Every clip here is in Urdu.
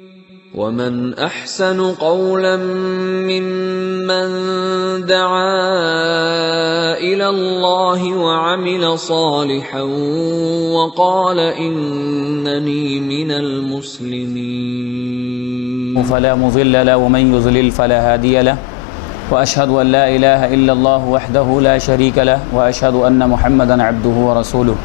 ومن احسن قولا ممن دعا الى الله وعمل صالحا وقال انني من المسلمين فلا مضل له ومن يضلل فلا هادي له واشهد ان لا اله الا الله وحده لا شريك له واشهد ان محمدا عبده ورسوله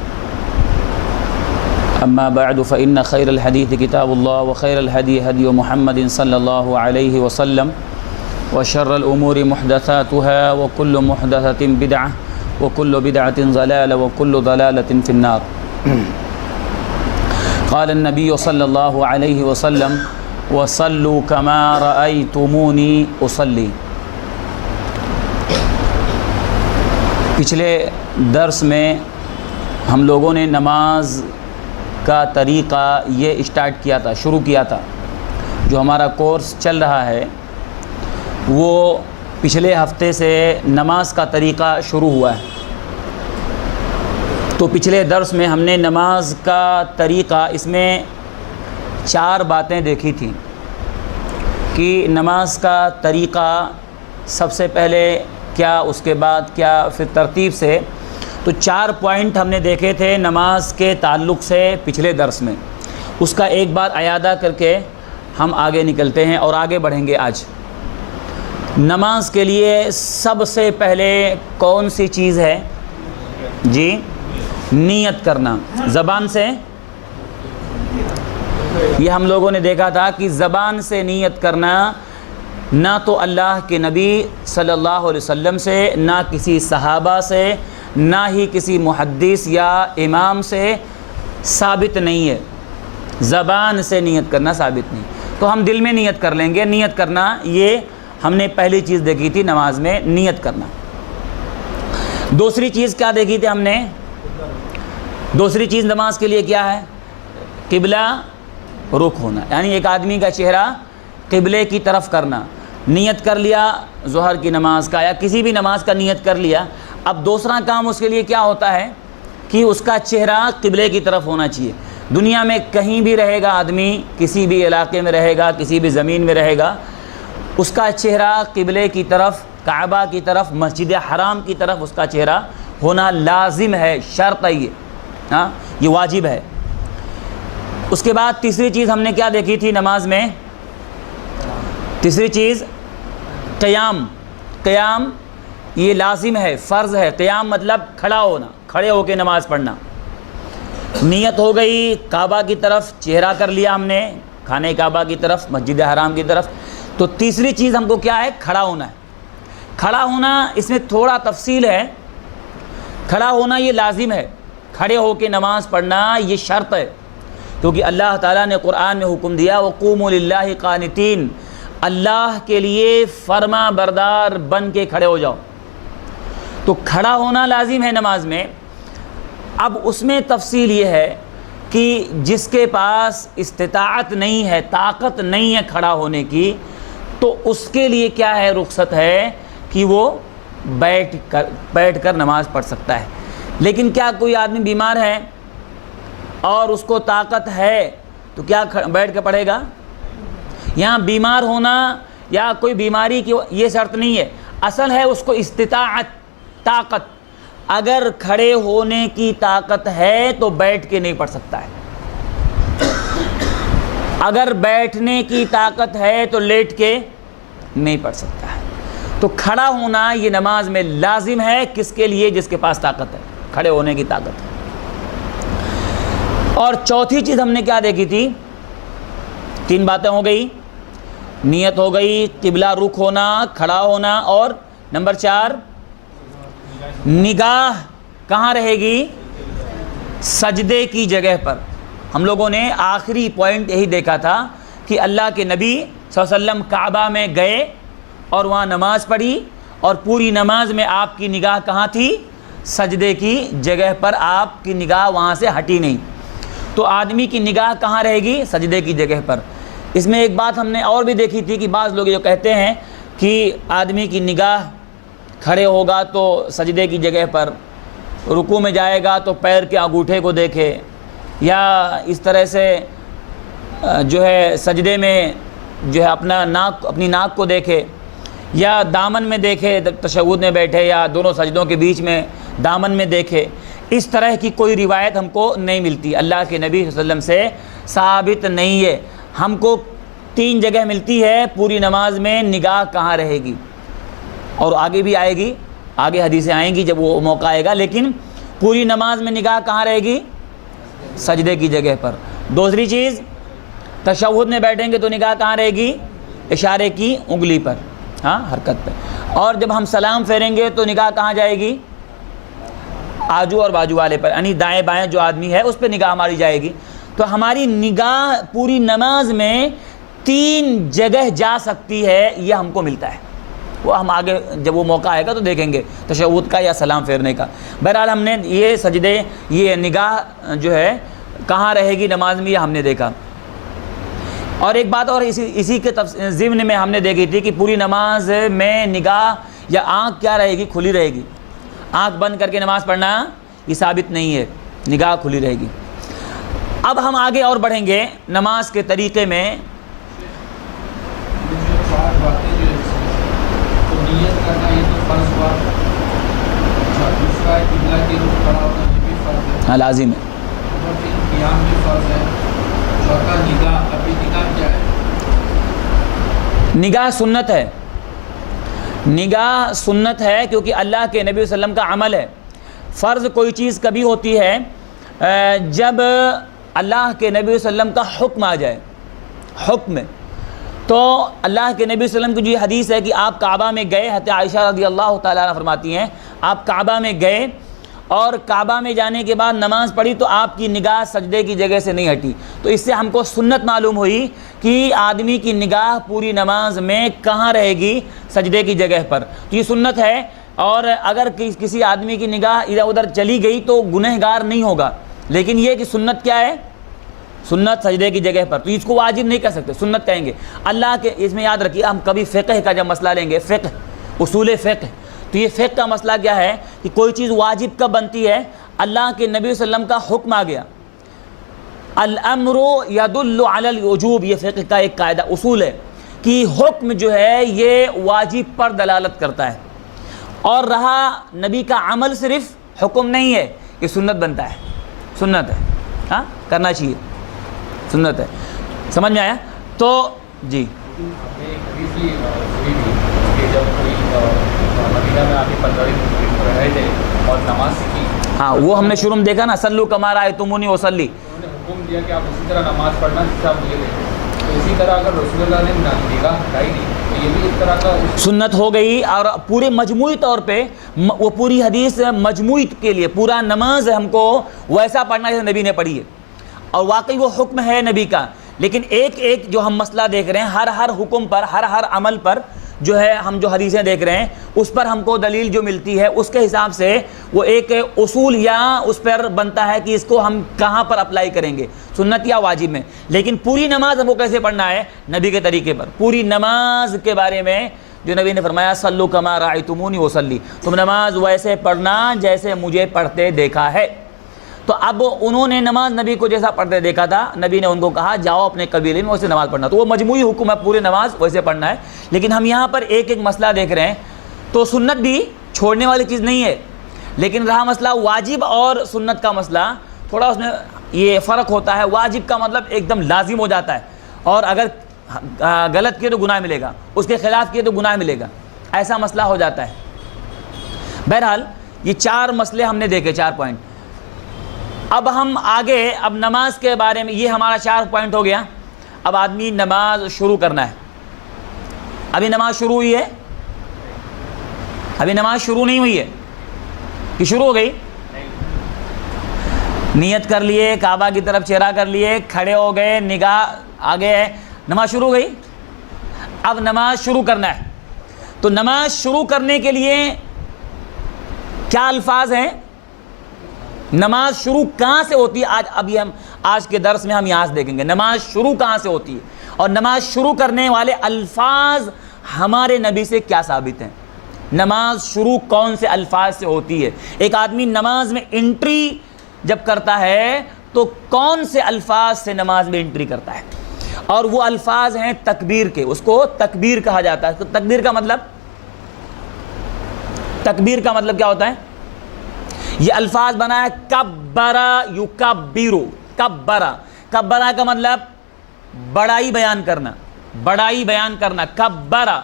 اما بعد فان خير الحديث كتاب الله وخير الهدي هدي محمد صلى الله عليه وسلم وشر الامور محدثاتها وكل محدثة بدعة وكل بدعة ضلالة وكل ضلالة في النار. قال النبي صلى الله عليه وسلم وصلوا كما رأيتموني أصلي. پچھلے درس میں ہم لوگوں نے نماز کا طریقہ یہ شروع کیا تھا. جو ہمارا کورس چل رہا ہے وہ پچھلے ہفتے سے نماز کا طریقہ شروع ہوا ہے. تو پچھلے درس میں ہم نے نماز کا طریقہ، اس میں 4 باتیں دیکھی تھیں کہ نماز کا طریقہ سب سے پہلے کیا، اس کے بعد کیا، پھر ترتیب سے. تو 4 پوائنٹ ہم نے دیکھے تھے نماز کے تعلق سے پچھلے درس میں. اس کا ایک بار اعادہ کر کے ہم آگے نکلتے ہیں اور آگے بڑھیں گے. آج نماز کے لیے سب سے پہلے کون سی چیز ہے؟ جی، نیت کرنا. زبان سے، یہ ہم لوگوں نے دیکھا تھا کہ زبان سے نیت کرنا نہ تو اللہ کے نبی صلی اللہ علیہ وسلم سے، نہ کسی صحابہ سے، نہ ہی کسی محدث یا امام سے ثابت نہیں ہے. زبان سے نیت کرنا ثابت نہیں. تو ہم دل میں نیت کر لیں گے. نیت کرنا یہ ہم نے پہلی چیز دیکھی تھی نماز میں، نیت کرنا. دوسری چیز کیا دیکھی تھی ہم نے؟ دوسری چیز نماز کے لیے کیا ہے؟ قبلہ رخ ہونا، یعنی ایک آدمی کا چہرہ قبلے کی طرف کرنا. نیت کر لیا ظہر کی نماز کا یا کسی بھی نماز کا نیت کر لیا. اب دوسرا کام اس کے لیے کیا ہوتا ہے کہ اس کا چہرہ قبلے کی طرف ہونا چاہیے. دنیا میں کہیں بھی رہے گا آدمی، کسی بھی علاقے میں رہے گا، کسی بھی زمین میں رہے گا، اس کا چہرہ قبلے کی طرف، کعبہ کی طرف، مسجد حرام کی طرف اس کا چہرہ ہونا لازم ہے، شرط ہے یہ واجب ہے. اس کے بعد تیسری چیز ہم نے کیا دیکھی تھی نماز میں؟ تیسری چیز قیام. قیام یہ لازم ہے، فرض ہے. قیام مطلب کھڑا ہونا، کھڑے ہو کے نماز پڑھنا. نیت ہو گئی کعبہ کی طرف، چہرہ کر لیا ہم نے خانہ کعبہ کی طرف، مسجد حرام کی طرف. تو تیسری چیز ہم کو کیا ہے؟ کھڑا ہونا ہے. کھڑا ہونا اس میں تھوڑا تفصیل ہے. کھڑا ہونا یہ لازم ہے، کھڑے ہو کے نماز پڑھنا یہ شرط ہے، کیونکہ اللہ تعالیٰ نے قرآن میں حکم دیا وَقُومُوا لِلَّهِ قَانِتِينَ، اللہ کے لیے فرما بردار بن کے کھڑے ہو جاؤ. تو کھڑا ہونا لازم ہے نماز میں. اب اس میں تفصیل یہ ہے کہ جس کے پاس استطاعت نہیں ہے، طاقت نہیں ہے کھڑا ہونے کی، تو اس کے لیے کیا ہے؟ رخصت ہے کہ وہ بیٹھ کر نماز پڑھ سکتا ہے. لیکن کیا کوئی آدمی بیمار ہے اور اس کو طاقت ہے تو کیا بیٹھ کے پڑھے گا؟ یہاں بیمار ہونا یا کوئی بیماری کی یہ شرط نہیں ہے. اصل ہے اس کو استطاعت، طاقت. اگر کھڑے ہونے کی طاقت ہے تو بیٹھ کے نہیں پڑھ سکتا ہے. اگر بیٹھنے کی طاقت ہے تو لیٹ کے نہیں پڑھ سکتا ہے. تو کھڑا ہونا یہ نماز میں لازم ہے. کس کے لیے؟ جس کے پاس طاقت ہے، کھڑے ہونے کی طاقت ہے. اور چوتھی چیز ہم نے کیا دیکھی تھی؟ 3 باتیں ہو گئی. نیت ہو گئی، قبلہ رخ ہونا، کھڑا ہونا، اور نمبر 4 نگاہ کہاں رہے گی؟ سجدے کی جگہ پر. ہم لوگوں نے آخری پوائنٹ یہی دیکھا تھا کہ اللہ کے نبی صلی اللہ علیہ وسلم کعبہ میں گئے اور وہاں نماز پڑھی، اور پوری نماز میں آپ کی نگاہ کہاں تھی؟ سجدے کی جگہ پر. آپ کی نگاہ وہاں سے ہٹی نہیں. تو آدمی کی نگاہ کہاں رہے گی؟ سجدے کی جگہ پر. اس میں ایک بات ہم نے اور بھی دیکھی تھی کہ بعض لوگ جو کہتے ہیں کہ آدمی کی نگاہ کھڑے ہوگا تو سجدے کی جگہ پر، رکوع میں جائے گا تو پیر کے انگوٹھے کو دیکھے، یا اس طرح سے جو ہے سجدے میں جو ہے اپنی ناک کو دیکھے یا دامن میں دیکھے تشہد میں بیٹھے یا دونوں سجدوں کے بیچ میں دامن میں دیکھے، اس طرح کی کوئی روایت ہم کو نہیں ملتی، اللہ کے نبی صلی اللہ علیہ وسلم سے ثابت نہیں ہے۔ ہم کو 3 جگہ ملتی ہے پوری نماز میں نگاہ کہاں رہے گی، اور آگے بھی آئے گی، آگے حدیثیں آئیں گی جب وہ موقع آئے گا، لیکن پوری نماز میں نگاہ کہاں رہے گی؟ سجدے کی جگہ پر۔ دوسری چیز، تشہد میں بیٹھیں گے تو نگاہ کہاں رہے گی؟ اشارے کی انگلی پر، ہاں حرکت پہ۔ اور جب ہم سلام پھیریں گے تو نگاہ کہاں جائے گی؟ آجو اور باجو والے پر، یعنی دائیں بائیں جو آدمی ہے اس پہ نگاہ ہماری جائے گی۔ تو ہماری نگاہ پوری نماز میں 3 جگہ جا سکتی ہے، یہ ہم کو ملتا ہے۔ وہ ہم آگے جب وہ موقع آئے گا تو دیکھیں گے تشہد کا یا سلام پھیرنے کا۔ بہرحال ہم نے یہ سجدے، یہ نگاہ جو ہے کہاں رہے گی نماز میں، یہ ہم نے دیکھا۔ اور ایک بات اور اسی کے ضمن میں ہم نے دیکھی تھی کہ پوری نماز میں نگاہ یا آنکھ کیا رہے گی؟ کھلی رہے گی۔ آنکھ بند کر کے نماز پڑھنا یہ ثابت نہیں ہے، نگاہ کھلی رہے گی۔ اب ہم آگے اور بڑھیں گے نماز کے طریقے میں۔ ہاں لازم ہے۔ نگاہ سنت ہے، نگاہ سنت ہے کیونکہ اللہ کے نبی صلی اللہ علیہ وسلم کا عمل ہے۔ فرض کوئی چیز کبھی ہوتی ہے جب اللہ کے نبی صلی اللہ علیہ وسلم کا حکم آ جائے، حکم۔ تو اللہ کے نبی صلی اللہ علیہ وسلم کی جو حدیث ہے کہ آپ کعبہ میں گئے، حضرت عائشہ رضی اللہ تعالیٰ عنہ فرماتی ہیں آپ کعبہ میں گئے اور کعبہ میں جانے کے بعد نماز پڑھی تو آپ کی نگاہ سجدے کی جگہ سے نہیں ہٹی۔ تو اس سے ہم کو سنت معلوم ہوئی کہ آدمی کی نگاہ پوری نماز میں کہاں رہے گی؟ سجدے کی جگہ پر۔ تو یہ سنت ہے، اور اگر کسی آدمی کی نگاہ ادھر ادھر چلی گئی تو گنہگار نہیں ہوگا، لیکن یہ کہ سنت کیا ہے؟ سنت سجدے کی جگہ پر، تو اس کو واجب نہیں کہہ سکتے، سنت کہیں گے۔ اللہ کے اس میں یاد رکھیے، ہم کبھی فقہ کا جب مسئلہ لیں گے، فقہ، اصول فقہ، تو یہ فقہ کا مسئلہ کیا ہے کہ کوئی چیز واجب کب بنتی ہے؟ اللہ کے نبی صلی اللہ علیہ وسلم کا حکم آ گیا، الامر یدل علی الوجوب، یہ فقہ کا ایک قاعدہ اصول ہے کہ حکم جو ہے یہ واجب پر دلالت کرتا ہے، اور رہا نبی کا عمل صرف حکم نہیں ہے، یہ سنت بنتا ہے، سنت ہے، ہاں کرنا چاہیے، سنت ہے۔ سمجھ میں آیا؟ تو جی اور نماز سیکھی، ہاں وہ ہم نے شروع میں دیکھا نا، سلو کما رأیتمونی اصلی، انہوں نے حکم دیا کہ آپ اسی طرح نماز پڑھنا جس آپ مجھے دیکھیں، تو اسی طرح اگر رسول اللہ نے نگاہ ہٹائی نہیں تو یہ بھی ایک طرح کا سنت ہو گئی۔ اور پورے مجموعی طور پہ وہ پوری حدیث مجموعی کے لیے پورا نماز ہم کو ویسا پڑھنا جیسے نبی نے پڑھی ہے، اور واقعی وہ حکم ہے نبی کا۔ لیکن ایک ایک جو ہم مسئلہ دیکھ رہے ہیں، ہر حکم پر، ہر عمل پر جو ہے ہم جو حدیثیں دیکھ رہے ہیں اس پر ہم کو دلیل جو ملتی ہے اس کے حساب سے وہ ایک اصول یا اس پر بنتا ہے کہ اس کو ہم کہاں پر اپلائی کریں گے، سنت یا واجب میں۔ لیکن پوری نماز ہم کو کیسے پڑھنا ہے؟ نبی کے طریقے پر۔ پوری نماز کے بارے میں جو نبی نے فرمایا صلو کما رأیتمونی اصلی، تم نماز ویسے پڑھنا جیسے مجھے پڑھتے دیکھا ہے۔ تو اب انہوں نے نماز نبی کو جیسا پڑھتے دیکھا تھا، نبی نے ان کو کہا جاؤ اپنے قبیلے میں ویسے نماز پڑھنا، تو وہ مجموعی حکم ہے، پورے نماز ویسے پڑھنا ہے۔ لیکن ہم یہاں پر ایک ایک مسئلہ دیکھ رہے ہیں، تو سنت بھی چھوڑنے والی چیز نہیں ہے، لیکن رہا مسئلہ واجب اور سنت کا مسئلہ، تھوڑا اس میں یہ فرق ہوتا ہے۔ واجب کا مطلب ایک دم لازم ہو جاتا ہے، اور اگر غلط کیے تو گناہ ملے گا، اس کے خلاف کیے تو گناہ ملے گا، ایسا مسئلہ ہو جاتا ہے۔ بہرحال یہ 4 مسئلے ہم نے دیکھے، 4 پوائنٹ۔ اب ہم آگے، اب نماز کے بارے میں یہ ہمارا 4 پوائنٹ ہو گیا۔ اب آدمی نماز شروع کرنا ہے۔ ابھی نماز شروع ہوئی ہے؟ ابھی نماز شروع نہیں ہوئی ہے کہ شروع ہو گئی؟ نیت کر لیے، کعبہ کی طرف چہرہ کر لیے، کھڑے ہو گئے، نگاہ آگے ہے، نماز شروع ہو گئی۔ اب نماز شروع کرنا ہے، تو نماز شروع کرنے کے لیے کیا الفاظ ہیں؟ نماز شروع کہاں سے ہوتی ہے؟ آج کے درس میں ہم یہاں سے دیکھیں گے نماز شروع کہاں سے ہوتی ہے، اور نماز شروع کرنے والے الفاظ ہمارے نبی سے کیا ثابت ہیں۔ نماز شروع کون سے الفاظ سے ہوتی ہے؟ ایک آدمی نماز میں انٹری جب کرتا ہے تو کون سے الفاظ سے نماز میں انٹری کرتا ہے؟ اور وہ الفاظ ہیں تکبیر کے، اس کو تکبیر کہا جاتا ہے۔ تو تکبیر کا مطلب کیا ہوتا ہے؟ یہ الفاظ بنا ہے کبرا یکبرو، کبرا کا مطلب بڑائی بیان کرنا، کبرا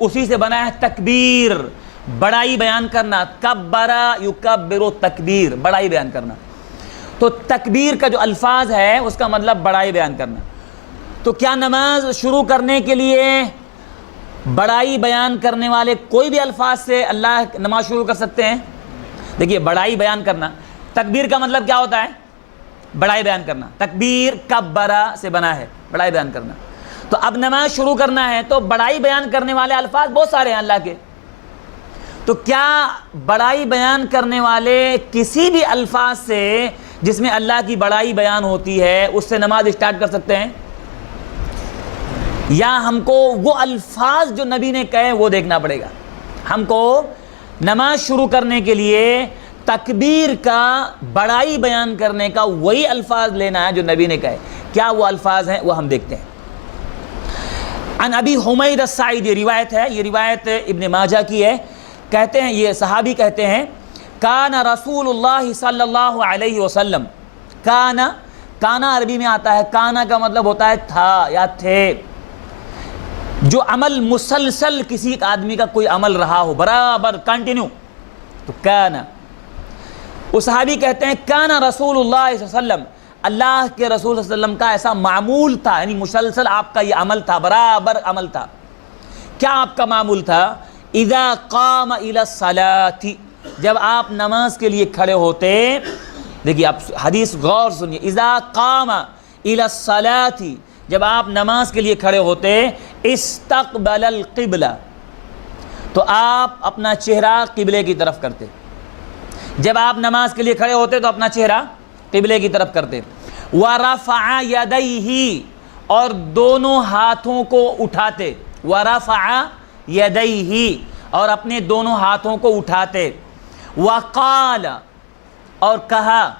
اسی سے بنا ہے تکبیر، بڑائی بیان کرنا، کبرا یکبرو تکبیر، بڑائی بیان کرنا۔ تو تکبیر کا جو الفاظ ہے اس کا مطلب بڑائی بیان کرنا۔ تو کیا نماز شروع کرنے کے لیے بڑائی بیان کرنے والے کوئی بھی الفاظ سے اللہ نماز شروع کر سکتے ہیں؟ دیکھیے بڑائی بیان کرنا، تکبیر کا مطلب کیا ہوتا ہے؟ بڑائی بیان کرنا، تکبیر کبرا سے بنا ہے، بڑائی بیان کرنا۔ تو اب نماز شروع کرنا ہے تو بڑائی بیان کرنے والے الفاظ بہت سارے ہیں اللہ کے، تو کیا بڑائی بیان کرنے والے کسی بھی الفاظ سے جس میں اللہ کی بڑائی بیان ہوتی ہے اس سے نماز اسٹارٹ کر سکتے ہیں؟ یا ہم کو وہ الفاظ جو نبی نے کہے وہ دیکھنا پڑے گا؟ ہم کو نماز شروع کرنے کے لیے تکبیر کا، بڑائی بیان کرنے کا وہی الفاظ لینا ہے جو نبی نے کہے۔ کیا وہ الفاظ ہیں وہ ہم دیکھتے ہیں۔ عن ابی حمید الساعدی روایت ہے، یہ روایت ابن ماجہ کی ہے، کہتے ہیں یہ صحابی کہتے ہیں کان رسول اللہ صلی اللہ علیہ وسلم، کانا عربی میں آتا ہے، کانا کا مطلب ہوتا ہے تھا یا تھے، جو عمل مسلسل کسی آدمی کا کوئی عمل رہا ہو برابر کنٹینیو، تو کانا۔ وہ صحابی کہتے ہیں کانا رسول اللہ صلی اللہ علیہ وسلم، اللہ کے رسول صلی اللہ علیہ وسلم کا ایسا معمول تھا، یعنی مسلسل آپ کا یہ عمل تھا، برابر عمل تھا۔ کیا آپ کا معمول تھا؟ اذا قام الى الصلاۃ، جب آپ نماز کے لیے کھڑے ہوتے، دیکھیے آپ حدیث غور سنیے، اذا قام الى الصلاۃ، جب آپ نماز کے لیے کھڑے ہوتے، استقبل القبلہ، تو آپ اپنا چہرہ قبلے کی طرف کرتے۔ جب آپ نماز کے لیے کھڑے ہوتے تو اپنا چہرہ قبلے کی طرف کرتے۔ وَرَفَعَ يَدَيْهِ، اور دونوں ہاتھوں کو اٹھاتے، وَرَفَعَ يَدَيْهِ، اور اپنے دونوں ہاتھوں کو اٹھاتے۔ وَقَالَ، اور کہا،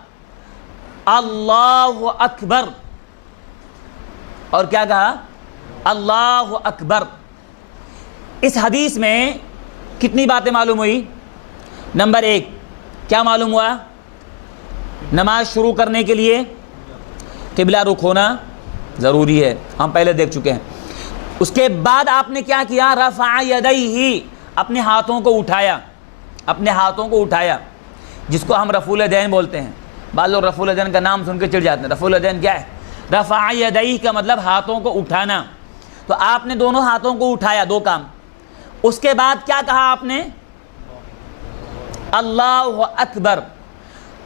اللہ اکبر، اور کیا کہا؟ اللہ اکبر۔ اس حدیث میں کتنی باتیں معلوم ہوئی؟ نمبر ایک، کیا معلوم ہوا؟ نماز شروع کرنے کے لیے قبلہ رخ ہونا ضروری ہے، ہم پہلے دیکھ چکے ہیں۔ اس کے بعد آپ نے کیا کیا؟ رفع یدیہ، اپنے ہاتھوں کو اٹھایا، اپنے ہاتھوں کو اٹھایا، جس کو ہم رفع الیدین بولتے ہیں۔ بعض لوگ رفع الیدین کا نام سن کے چڑھ جاتے ہیں۔ رفع الیدین کیا ہے؟ رفع یدیہ کا مطلب ہاتھوں کو اٹھانا۔ تو آپ نے دونوں ہاتھوں کو اٹھایا، دو کام۔ اس کے بعد کیا کہا آپ نے؟ اللہ اکبر۔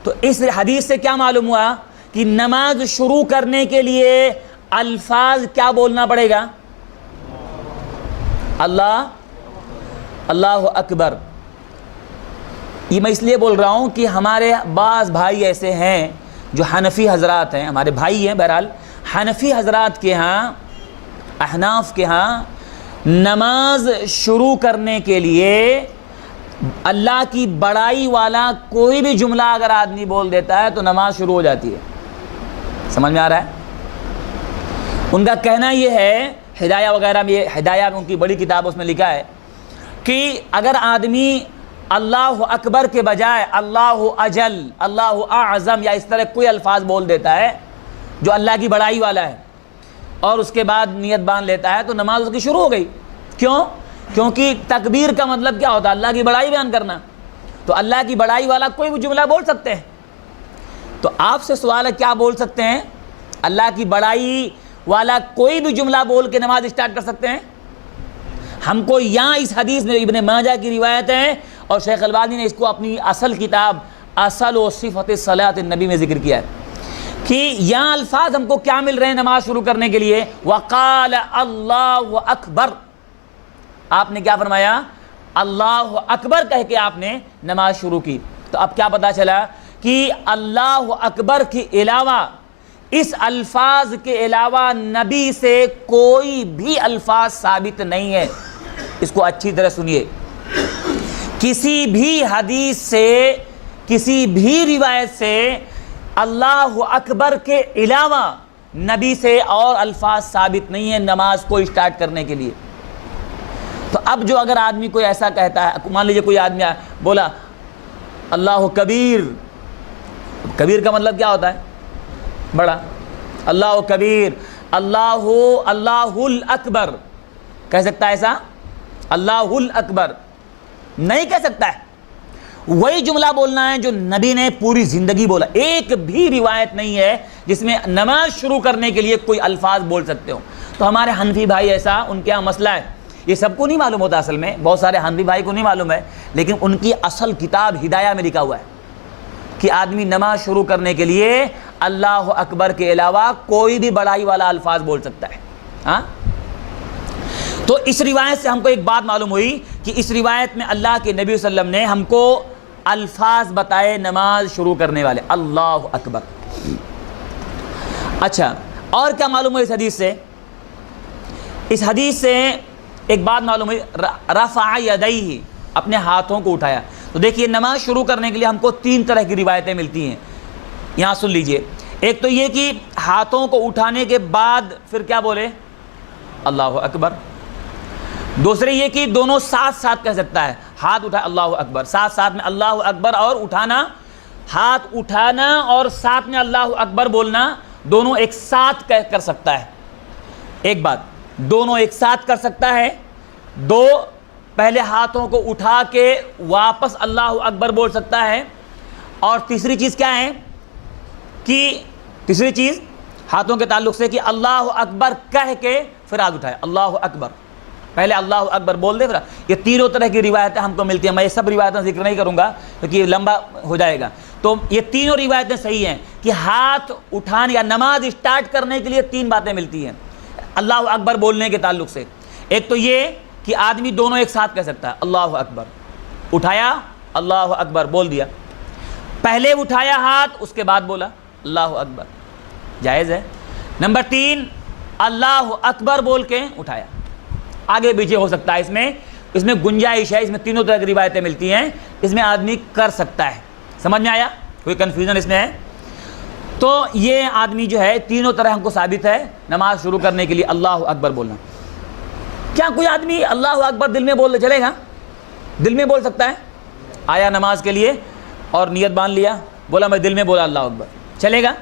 تو اس حدیث سے کیا معلوم ہوا کہ نماز شروع کرنے کے لیے الفاظ کیا بولنا پڑے گا؟ اللہ اکبر۔ یہ میں اس لیے بول رہا ہوں کہ ہمارے بعض بھائی ایسے ہیں جو حنفی حضرات ہیں، ہمارے بھائی ہیں، بہرحال حنفی حضرات کے ہاں، احناف کے ہاں نماز شروع کرنے کے لیے اللہ کی بڑائی والا کوئی بھی جملہ اگر آدمی بول دیتا ہے تو نماز شروع ہو جاتی ہے۔ سمجھ میں آ رہا ہے؟ ان کا کہنا یہ ہے، ہدایہ وغیرہ میں، ہدایہ میں ان کی بڑی کتاب اس میں لکھا ہے کہ اگر آدمی اللہ اکبر کے بجائے اللہ اجل، اللہ اعظم یا اس طرح کوئی الفاظ بول دیتا ہے جو اللہ کی بڑائی والا ہے، اور اس کے بعد نیت باندھ لیتا ہے، تو نماز اس کی شروع ہو گئی۔ کیوں؟ کیونکہ تکبیر کا مطلب کیا ہوتا ہے؟ اللہ کی بڑائی بیان کرنا۔ تو اللہ کی بڑائی والا کوئی بھی جملہ بول سکتے ہیں۔ تو آپ سے سوال ہے، کیا بول سکتے ہیں؟ اللہ کی بڑائی والا کوئی بھی جملہ بول کے نماز اسٹارٹ کر سکتے ہیں؟ ہم کو یہاں اس حدیث میں ابن ماجہ کی روایت ہے، اور شیخ البانی نے اس کو اپنی اصل کتاب اصل و صفت صلاۃ النبی میں ذکر کیا ہے کہ یہاں الفاظ ہم کو کیا مل رہے ہیں نماز شروع کرنے کے لیے؟ وقال اللہ اکبر۔ آپ نے کیا فرمایا؟ اللہ اکبر کہہ کے آپ نے نماز شروع کی۔ تو اب کیا پتا چلا کہ اللہ اکبر کے علاوہ، اس الفاظ کے علاوہ نبی سے کوئی بھی الفاظ ثابت نہیں ہے۔ اس کو اچھی طرح سنیے، کسی بھی حدیث سے، کسی بھی روایت سے اللہ اکبر کے علاوہ نبی سے اور الفاظ ثابت نہیں ہیں نماز کو اسٹارٹ کرنے کے لیے. تو اب جو اگر آدمی کوئی ایسا کہتا ہے, مان لیجیے کوئی آدمی بولا اللہ کبیر, کبیر کا مطلب کیا ہوتا ہے؟ بڑا. اللہ کبیر, اللہ الاکبر کہہ سکتا ہے ایسا؟ اللہ الاکبر نہیں کہہ سکتا ہے. وہی جملہ بولنا ہے جو نبی نے پوری زندگی بولا. ایک بھی روایت نہیں ہے جس میں نماز شروع کرنے کے لیے کوئی الفاظ بول سکتے ہو. تو ہمارے حنفی بھائی ایسا, ان کے یہاں مسئلہ ہے, یہ سب کو نہیں معلوم ہوتا, اصل میں بہت سارے حنفی بھائی کو نہیں معلوم ہے, لیکن ان کی اصل کتاب ہدایہ میں لکھا ہوا ہے کہ آدمی نماز شروع کرنے کے لیے اللہ اکبر کے علاوہ کوئی بھی بڑائی والا الفاظ بول سکتا ہے. ہاں, تو اس روایت سے ہم کو ایک بات معلوم ہوئی کہ اس روایت میں اللہ کے نبی صلی اللہ علیہ وسلم نے ہم کو الفاظ بتائے نماز شروع کرنے والے, اللہ اکبر. اچھا, اور کیا معلوم ہوئی اس حدیث سے؟ اس حدیث سے ایک بات معلوم ہوئی, رفع یدیہ, اپنے ہاتھوں کو اٹھایا. تو دیکھیے نماز شروع کرنے کے لیے ہم کو 3 طرح کی روایتیں ملتی ہیں, یہاں سن لیجئے. ایک تو یہ کہ ہاتھوں کو اٹھانے کے بعد پھر کیا بولے؟ اللہ اکبر. دوسرے یہ کہ دونوں ساتھ ساتھ کہہ سکتا ہے, ہاتھ اٹھا اللہ اکبر, ساتھ ساتھ میں اللہ اکبر اور اٹھانا, ہاتھ اٹھانا اور ساتھ میں اللہ اکبر بولنا, دونوں ایک ساتھ کر سکتا ہے. ایک بات, دونوں ایک ساتھ کر سکتا ہے. 2, پہلے ہاتھوں کو اٹھا کے واپس اللہ اکبر بول سکتا ہے. اور تیسری چیز کیا ہے کہ تیسری چیز ہاتھوں کے تعلق سے کہ اللہ اکبر کہہ کے پھر ہاتھ اٹھائے, اللہ اکبر, پہلے اللہ اکبر بول دے پھر. یہ تینوں طرح کی روایتیں ہم کو ملتی ہیں. میں یہ سب روایتیں ذکر نہیں کروں گا کیونکہ یہ لمبا ہو جائے گا. تو یہ تینوں روایتیں صحیح ہیں کہ ہاتھ اٹھانے یا نماز اسٹارٹ کرنے کے لیے 3 باتیں ملتی ہیں اللہ اکبر بولنے کے تعلق سے. ایک تو یہ کہ آدمی دونوں ایک ساتھ کہہ سکتا ہے, اللہ اکبر, اٹھایا اللہ اکبر بول دیا, پہلے اٹھایا ہاتھ اس کے بعد بولا اللہ اکبر, جائز ہے. نمبر 3, اللہ اکبر بول کے اٹھایا, آگے پیچھے ہو سکتا ہے, اس میں گنجائش ہے, اس میں تینوں طرح کی روایتیں ملتی ہیں, اس میں آدمی کر سکتا ہے. سمجھ میں آیا؟ کوئی کنفیوژن اس میں ہے؟ تو یہ آدمی جو ہے تینوں طرح ہم کو ثابت ہے نماز شروع کرنے کے لیے اللہ اکبر بولنا. کیا کوئی آدمی اللہ اکبر دل میں بول دے چلے گا؟ دل میں بول سکتا ہے؟ آیا نماز کے لیے اور نیت باندھ لیا, بولا میں دل میں بولا اللہ اکبر, چلے گا؟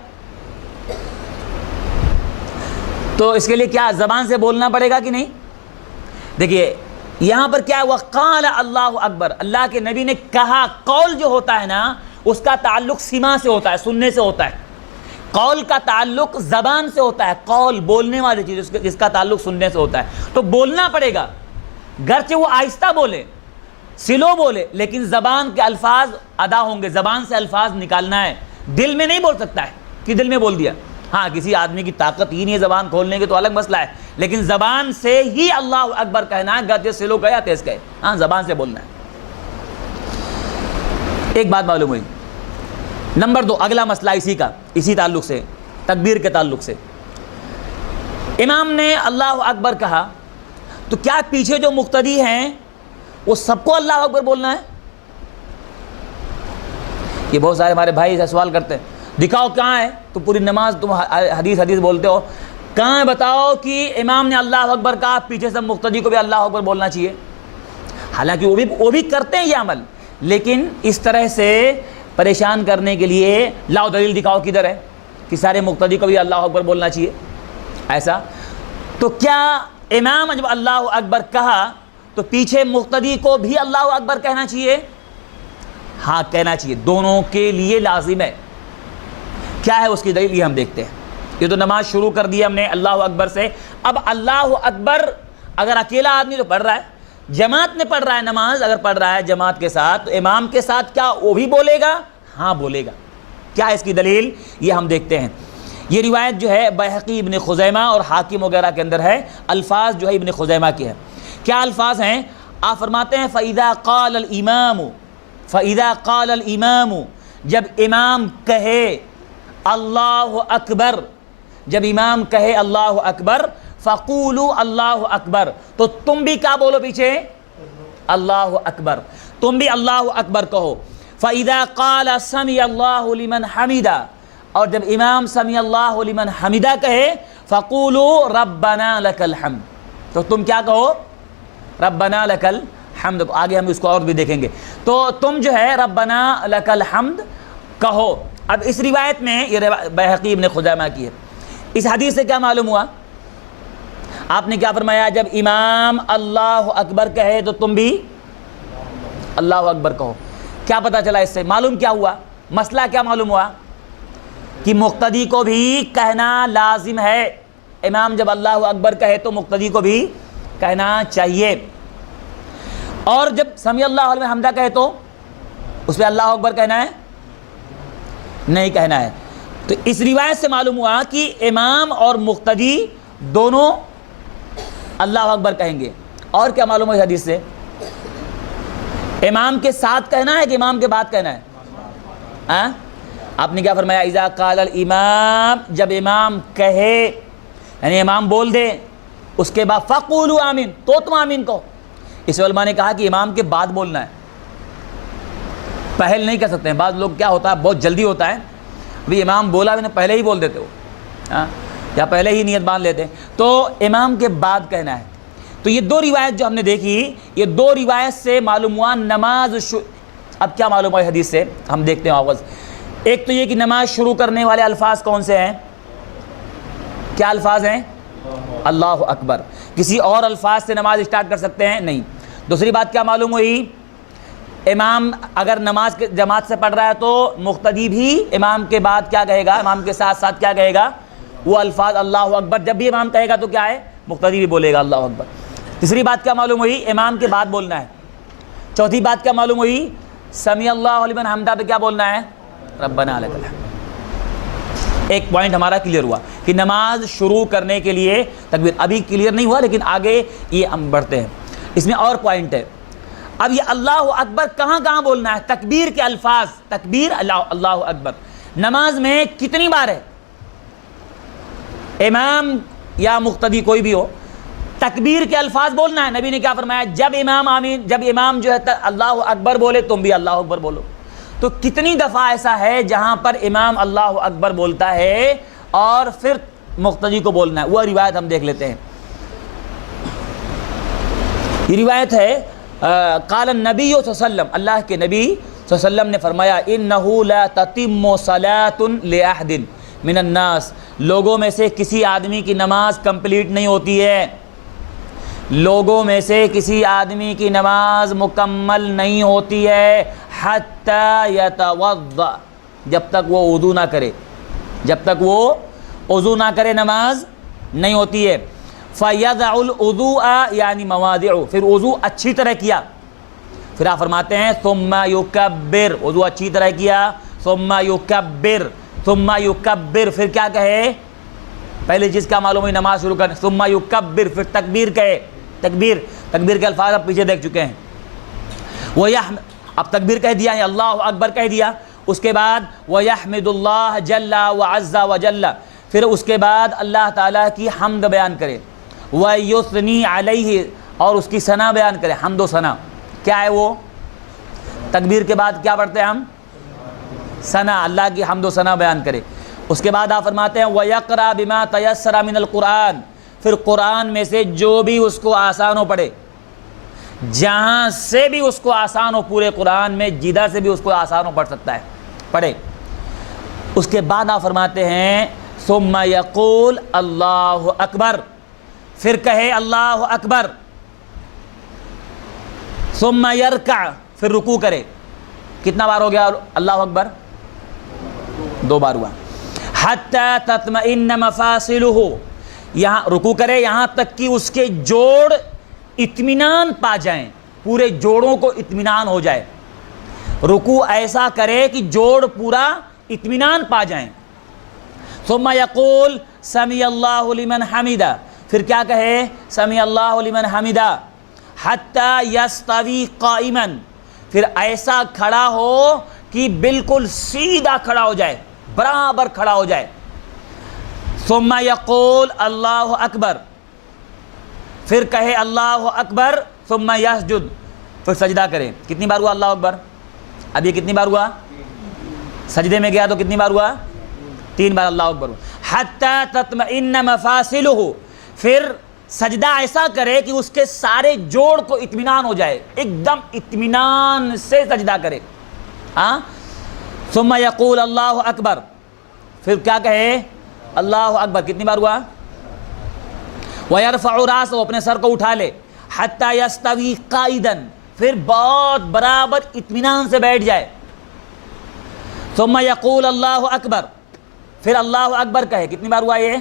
تو اس کے لیے کیا زبان سے بولنا پڑے گا کہ نہیں؟ دیکھیے یہاں پر کیا ہے, وقال اللہ اکبر, اللہ کے نبی نے کہا. قول جو ہوتا ہے نا اس کا تعلق سما سے ہوتا ہے, سننے سے ہوتا ہے. قول کا تعلق زبان سے ہوتا ہے, قول بولنے والی چیز جس کا تعلق سننے سے ہوتا ہے. تو بولنا پڑے گا, گرچہ وہ آہستہ بولے, سلو بولے, لیکن زبان کے الفاظ ادا ہوں گے, زبان سے الفاظ نکالنا ہے. دل میں نہیں بول سکتا ہے کہ دل میں بول دیا. ہاں کسی آدمی کی طاقت ہی نہیں ہے زبان کھولنے کی تو الگ مسئلہ ہے, لیکن زبان سے ہی اللہ اکبر کہنا ہے, گرچہ سلو کہے یا تیز کہے, ہاں زبان سے بولنا ہے. ایک بات معلوم ہوئی. نمبر 2, اگلا مسئلہ اسی تعلق سے, تکبیر کے تعلق سے. امام نے اللہ اکبر کہا تو کیا پیچھے جو مقتدی ہیں وہ سب کو اللہ اکبر بولنا ہے؟ یہ بہت سارے ہمارے بھائی ایسا سوال کرتے ہیں, دکھاؤ کہاں ہے, تو پوری نماز تم حدیث بولتے ہو, کہاں ہے بتاؤ کہ امام نے اللہ اکبر کہا, پیچھے سے مقتدی کو بھی اللہ اکبر بولنا چاہیے. حالانکہ وہ بھی کرتے ہیں یہ عمل, لیکن اس طرح سے پریشان کرنے کے لیے لاؤ دلیل دکھاؤ کدھر ہے کہ سارے مقتدی کو بھی اللہ اکبر بولنا چاہیے. ایسا تو کیا امام جب اللہ اکبر کہا تو پیچھے مقتدی کو بھی اللہ اکبر کہنا چاہیے؟ ہاں کہنا چاہیے, دونوں کے لیے لازم ہے. کیا ہے اس کی دلیل, یہ ہم دیکھتے ہیں. یہ تو نماز شروع کر دی ہم نے اللہ اکبر سے. اب اللہ اکبر اگر اکیلا آدمی تو پڑھ رہا ہے, جماعت میں پڑھ رہا ہے نماز, اگر پڑھ رہا ہے جماعت کے ساتھ تو امام کے ساتھ کیا وہ بھی بولے گا؟ ہاں بولے گا. کیا ہے اس کی دلیل, یہ ہم دیکھتے ہیں. یہ روایت جو ہے بحقی, ابن خزیمہ اور حاکم وغیرہ کے اندر ہے. الفاظ جو ہے ابن خزیمہ کے ہیں. کیا الفاظ ہیں؟ آپ فرماتے ہیں فَإِذَا قَالَ الْإِمَامُ, جب امام کہے اللہ اکبر, جب امام کہے اللہ اکبر, فَقُولُوا اللہ اکبر, تو تم بھی کیا بولو پیچھے؟ اللہ اکبر, تم بھی اللہ اکبر کہو. فَإِذَا قَالَ سَمِعَ اللَّهُ لِمَنْ حَمِدَ, اور جب امام سمیع اللہ لمن حمیدہ کہے فقولوا ربنا لک الحمد، تو تم کیا کہو؟ ربنا لک الحمد. آگے ہم اس کو اور بھی دیکھیں گے. تو تم جو ہے ربنا لک الحمد کہو. اب اس روایت میں، یہ بیہقی ابن خزیمہ کی ہے، اس حدیث سے کیا معلوم ہوا؟ آپ نے کیا فرمایا؟ جب امام اللہ اکبر کہے تو تم بھی اللہ اکبر کہو. کیا پتہ چلا اس سے؟ معلوم کیا ہوا؟ مسئلہ کیا معلوم ہوا؟ کہ مقتدی کو بھی کہنا لازم ہے. امام جب اللہ اکبر کہے تو مقتدی کو بھی کہنا چاہیے، اور جب سمیع اللہ لمن حمدہ کہے تو اس پہ اللہ اکبر کہنا ہے؟ نہیں کہنا ہے. تو اس روایت سے معلوم ہوا کہ امام اور مقتدی دونوں اللہ اکبر کہیں گے. اور کیا معلوم ہوا اس حدیث سے؟ امام کے ساتھ کہنا ہے کہ امام کے بعد کہنا ہے؟ آپ نے کیا فرمایا؟ اذا قال الامام، جب امام کہے یعنی امام بول دے اس کے بعد فقولوا آمین، تو تم آمین کہو. اس علماء نے کہا کہ امام کے بعد بولنا ہے، پہل نہیں کر سکتے ہیں. بعض لوگ کیا ہوتا ہے بہت جلدی ہوتا ہے، ابھی امام بولا میں نے پہلے ہی بول دیتے ہو، یا پہلے ہی نیت باندھ لیتے ہیں. تو امام کے بعد کہنا ہے. تو یہ دو روایت جو ہم نے دیکھی، یہ دو روایت سے معلوم ہوا نماز اب کیا معلوم ہوا حدیث سے؟ ہم دیکھتے ہیں آغاز. ایک تو یہ کہ نماز شروع کرنے والے الفاظ کون سے ہیں؟ کیا الفاظ ہیں؟ اللہ اکبر. کسی اور الفاظ سے نماز اسٹارٹ کر سکتے ہیں؟ نہیں. دوسری بات کیا معلوم ہوئی؟ امام اگر نماز کے جماعت سے پڑھ رہا ہے تو مقتدی بھی امام کے بعد کیا کہے گا؟ امام کے ساتھ ساتھ کیا کہے گا؟ وہ الفاظ اللہ اکبر. جب بھی امام کہے گا تو کیا ہے؟ مقتدی بھی بولے گا اللہ اکبر. تیسری بات کیا معلوم ہوئی؟ امام کے بعد بولنا ہے. چوتھی بات کیا معلوم ہوئی؟ سمیع اللہ لمن حمدہ پہ کیا بولنا ہے؟ ربنا لک الحمد. ایک پوائنٹ ہمارا کلیئر ہوا کہ نماز شروع کرنے کے لیے تکبیر. ابھی کلیئر نہیں ہوا لیکن آگے یہ ہم بڑھتے ہیں. اس میں اور پوائنٹ ہے. اب یہ اللہ اکبر کہاں کہاں بولنا ہے؟ تکبیر کے الفاظ، تکبیر اللہ اکبر نماز میں کتنی بار ہے؟ امام یا مقتدی کوئی بھی ہو، تکبیر کے الفاظ بولنا ہے. نبی نے کیا فرمایا؟ جب امام آمین، جب امام جو ہے اللہ اکبر بولے تم بھی اللہ اکبر بولو. تو کتنی دفعہ ایسا ہے جہاں پر امام اللہ اکبر بولتا ہے اور پھر مقتدی کو بولنا ہے؟ وہ روایت ہم دیکھ لیتے ہیں. یہ روایت ہے قال النبی صلی اللہ علیہ وسلم، اللہ کے نبی صلی اللہ علیہ وسلم نے فرمایا انہ لا تتم صلاۃ لاحد من الناس، لوگوں میں سے کسی آدمی کی نماز کمپلیٹ نہیں ہوتی ہے. لوگوں میں سے کسی آدمی کی نماز مکمل نہیں ہوتی ہے حتی یتوضا، جب تک وہ وضو نہ کرے. جب تک وہ وضو نہ کرے نماز نہیں ہوتی ہے. فَيَضَعُ الْوُضُوءَ یعنی مواضعُ، پھر وضو اچھی طرح کیا. پھر آپ فرماتے ہیں ثُمَّ يُكَبِّرُ، وضو اچھی طرح کیا. ثُمَّ يُكَبِّرُ، ثُمَّ يُكَبِّرُ، پھر کیا کہے؟ پہلی چیز کیا معلوم ہوئی نماز شروع کرنے؟ ثُمَّ يُكَبِّرُ، پھر تکبیر کہے. تکبیر کے الفاظ اب پیچھے دیکھ چکے ہیں. اب تکبیر کہہ دیا، اللہ اکبر کہہ دیا. اس کے بعد وَيَحْمِدُ اللَّهَ جَلَّ وَعَزَّ وَجَلَّ، پھر اس کے بعد اللہ تعالیٰ کی حمد بیان کرے. وَيُثْنِي عَلَيْهِ، اور اس کی ثنا بیان کرے. حمد و ثنا کیا ہے؟ وہ تکبیر کے بعد کیا پڑھتے ہیں ہم؟ ثنا، اللہ کی حمد و ثنا بیان کرے. اس کے بعد آپ فرماتے ہیں وَيَقْرَأَ بِمَا تَيَسَّرَ مِنَ الْقُرْآنِ، پھر قرآن میں سے جو بھی اس کو آسان ہو پڑھے. جہاں سے بھی اس کو آسان ہو، پورے قرآن میں جدھر سے بھی اس کو آسان ہو پڑھ سکتا ہے، پڑھے. اس کے بعد آپ فرماتے ہیں ثم یقول اللہ اکبر، پھر کہے اللہ اکبر. ثم یرکع، پھر رکوع کرے. کتنا بار ہو گیا اللہ اکبر؟ 2 بار ہوا. حتی تطمئن مفاصلہ، یہاں رکوع کرے یہاں تک کہ اس کے جوڑ اطمینان پا جائیں، پورے جوڑوں کو اطمینان ہو جائے. رکوع ایسا کرے کہ جوڑ پورا اطمینان پا جائیں. ثم یقول سمیع اللہ لمن حمدہ، پھر کیا کہے؟ سمیع اللہ لمن حمدہ. حتی یستوی قائما، پھر ایسا کھڑا ہو کہ بالکل سیدھا کھڑا ہو جائے، برابر کھڑا ہو جائے. ثم یقول اللہ اکبر، پھر کہے اللہ اکبر. ثم یسجد، پھر سجدہ کرے. کتنی بار ہوا اللہ اکبر؟ اب یہ کتنی بار ہوا؟ سجدے میں گیا تو کتنی بار ہوا؟ 3 بار اللہ اکبر، حتی تطمئن مفاصلہ، پھر سجدہ ایسا کرے کہ اس کے سارے جوڑ کو اطمینان ہو جائے، ایک دم اطمینان سے سجدہ کرے. ہاں، ثم یقول اللہ اکبر، پھر کیا کہے؟ اللہ اکبر. کتنی بار ہوا؟ وَيَرْفَعُ رَأْسَهُ، اپنے سر کو اٹھا لے، حَتَّى يَسْتَوِي قَائِدًا، پھر بہت برابر اطمینان سے بیٹھ جائے. ثم یقول اللہ اکبر، پھر اللہ اکبر کہے. کتنی بار ہوا یہ؟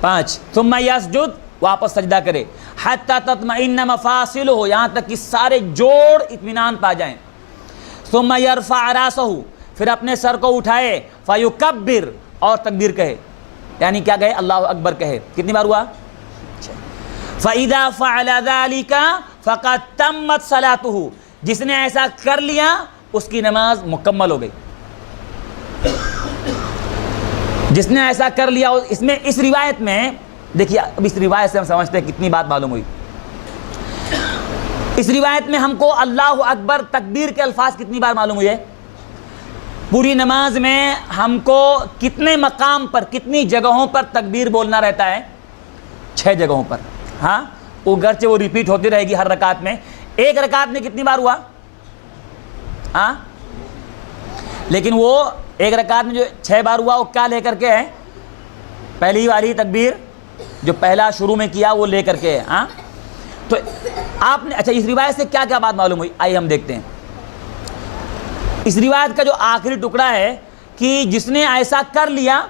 5. ثم یسجد، واپس سجدہ کرے، حتی تطمئن مفاصلہ، یہاں تک کہ سارے جوڑ اطمینان پا جائیں. ثم یرفع راسہ، پھر اپنے سر کو اٹھائے، فیکبر، اور تکبیر کہے، یعنی کیا کہے؟ اللہ اکبر کہے. کتنی بار ہوا؟ فَإِذَا فَعَلَ ذَلِكَ فَقَدْ تَمَّتْ صَلَاتُهُ، جس نے ایسا کر لیا اس کی نماز مکمل ہو گئی. جس نے ایسا کر لیا، اس میں اس روایت میں دیکھیے، اب اس روایت سے ہم سمجھتے ہیں کتنی بات معلوم ہوئی. اس روایت میں ہم کو اللہ اکبر تکبیر کے الفاظ کتنی بار معلوم ہوئے؟ پوری نماز میں ہم کو کتنے مقام پر، کتنی جگہوں پر تکبیر بولنا رہتا ہے؟ 6 جگہوں پر. ہاں، وہ گرچہ وہ ریپیٹ ہوتی رہے گی ہر رکعت میں. ایک رکعت میں کتنی بار ہوا؟ ہاں، لیکن وہ ایک رکعت میں جو 6 بار ہوا، وہ کیا لے کر کے ہے؟ پہلی والی تکبیر جو پہلا شروع میں کیا وہ لے کر کے ہے. ہاں، تو آپ نے اچھا اس روایت سے کیا کیا بات معلوم ہوئی؟ آئیے ہم دیکھتے ہیں. اس روایت کا جو آخری ٹکڑا ہے کہ جس نے ایسا کر لیا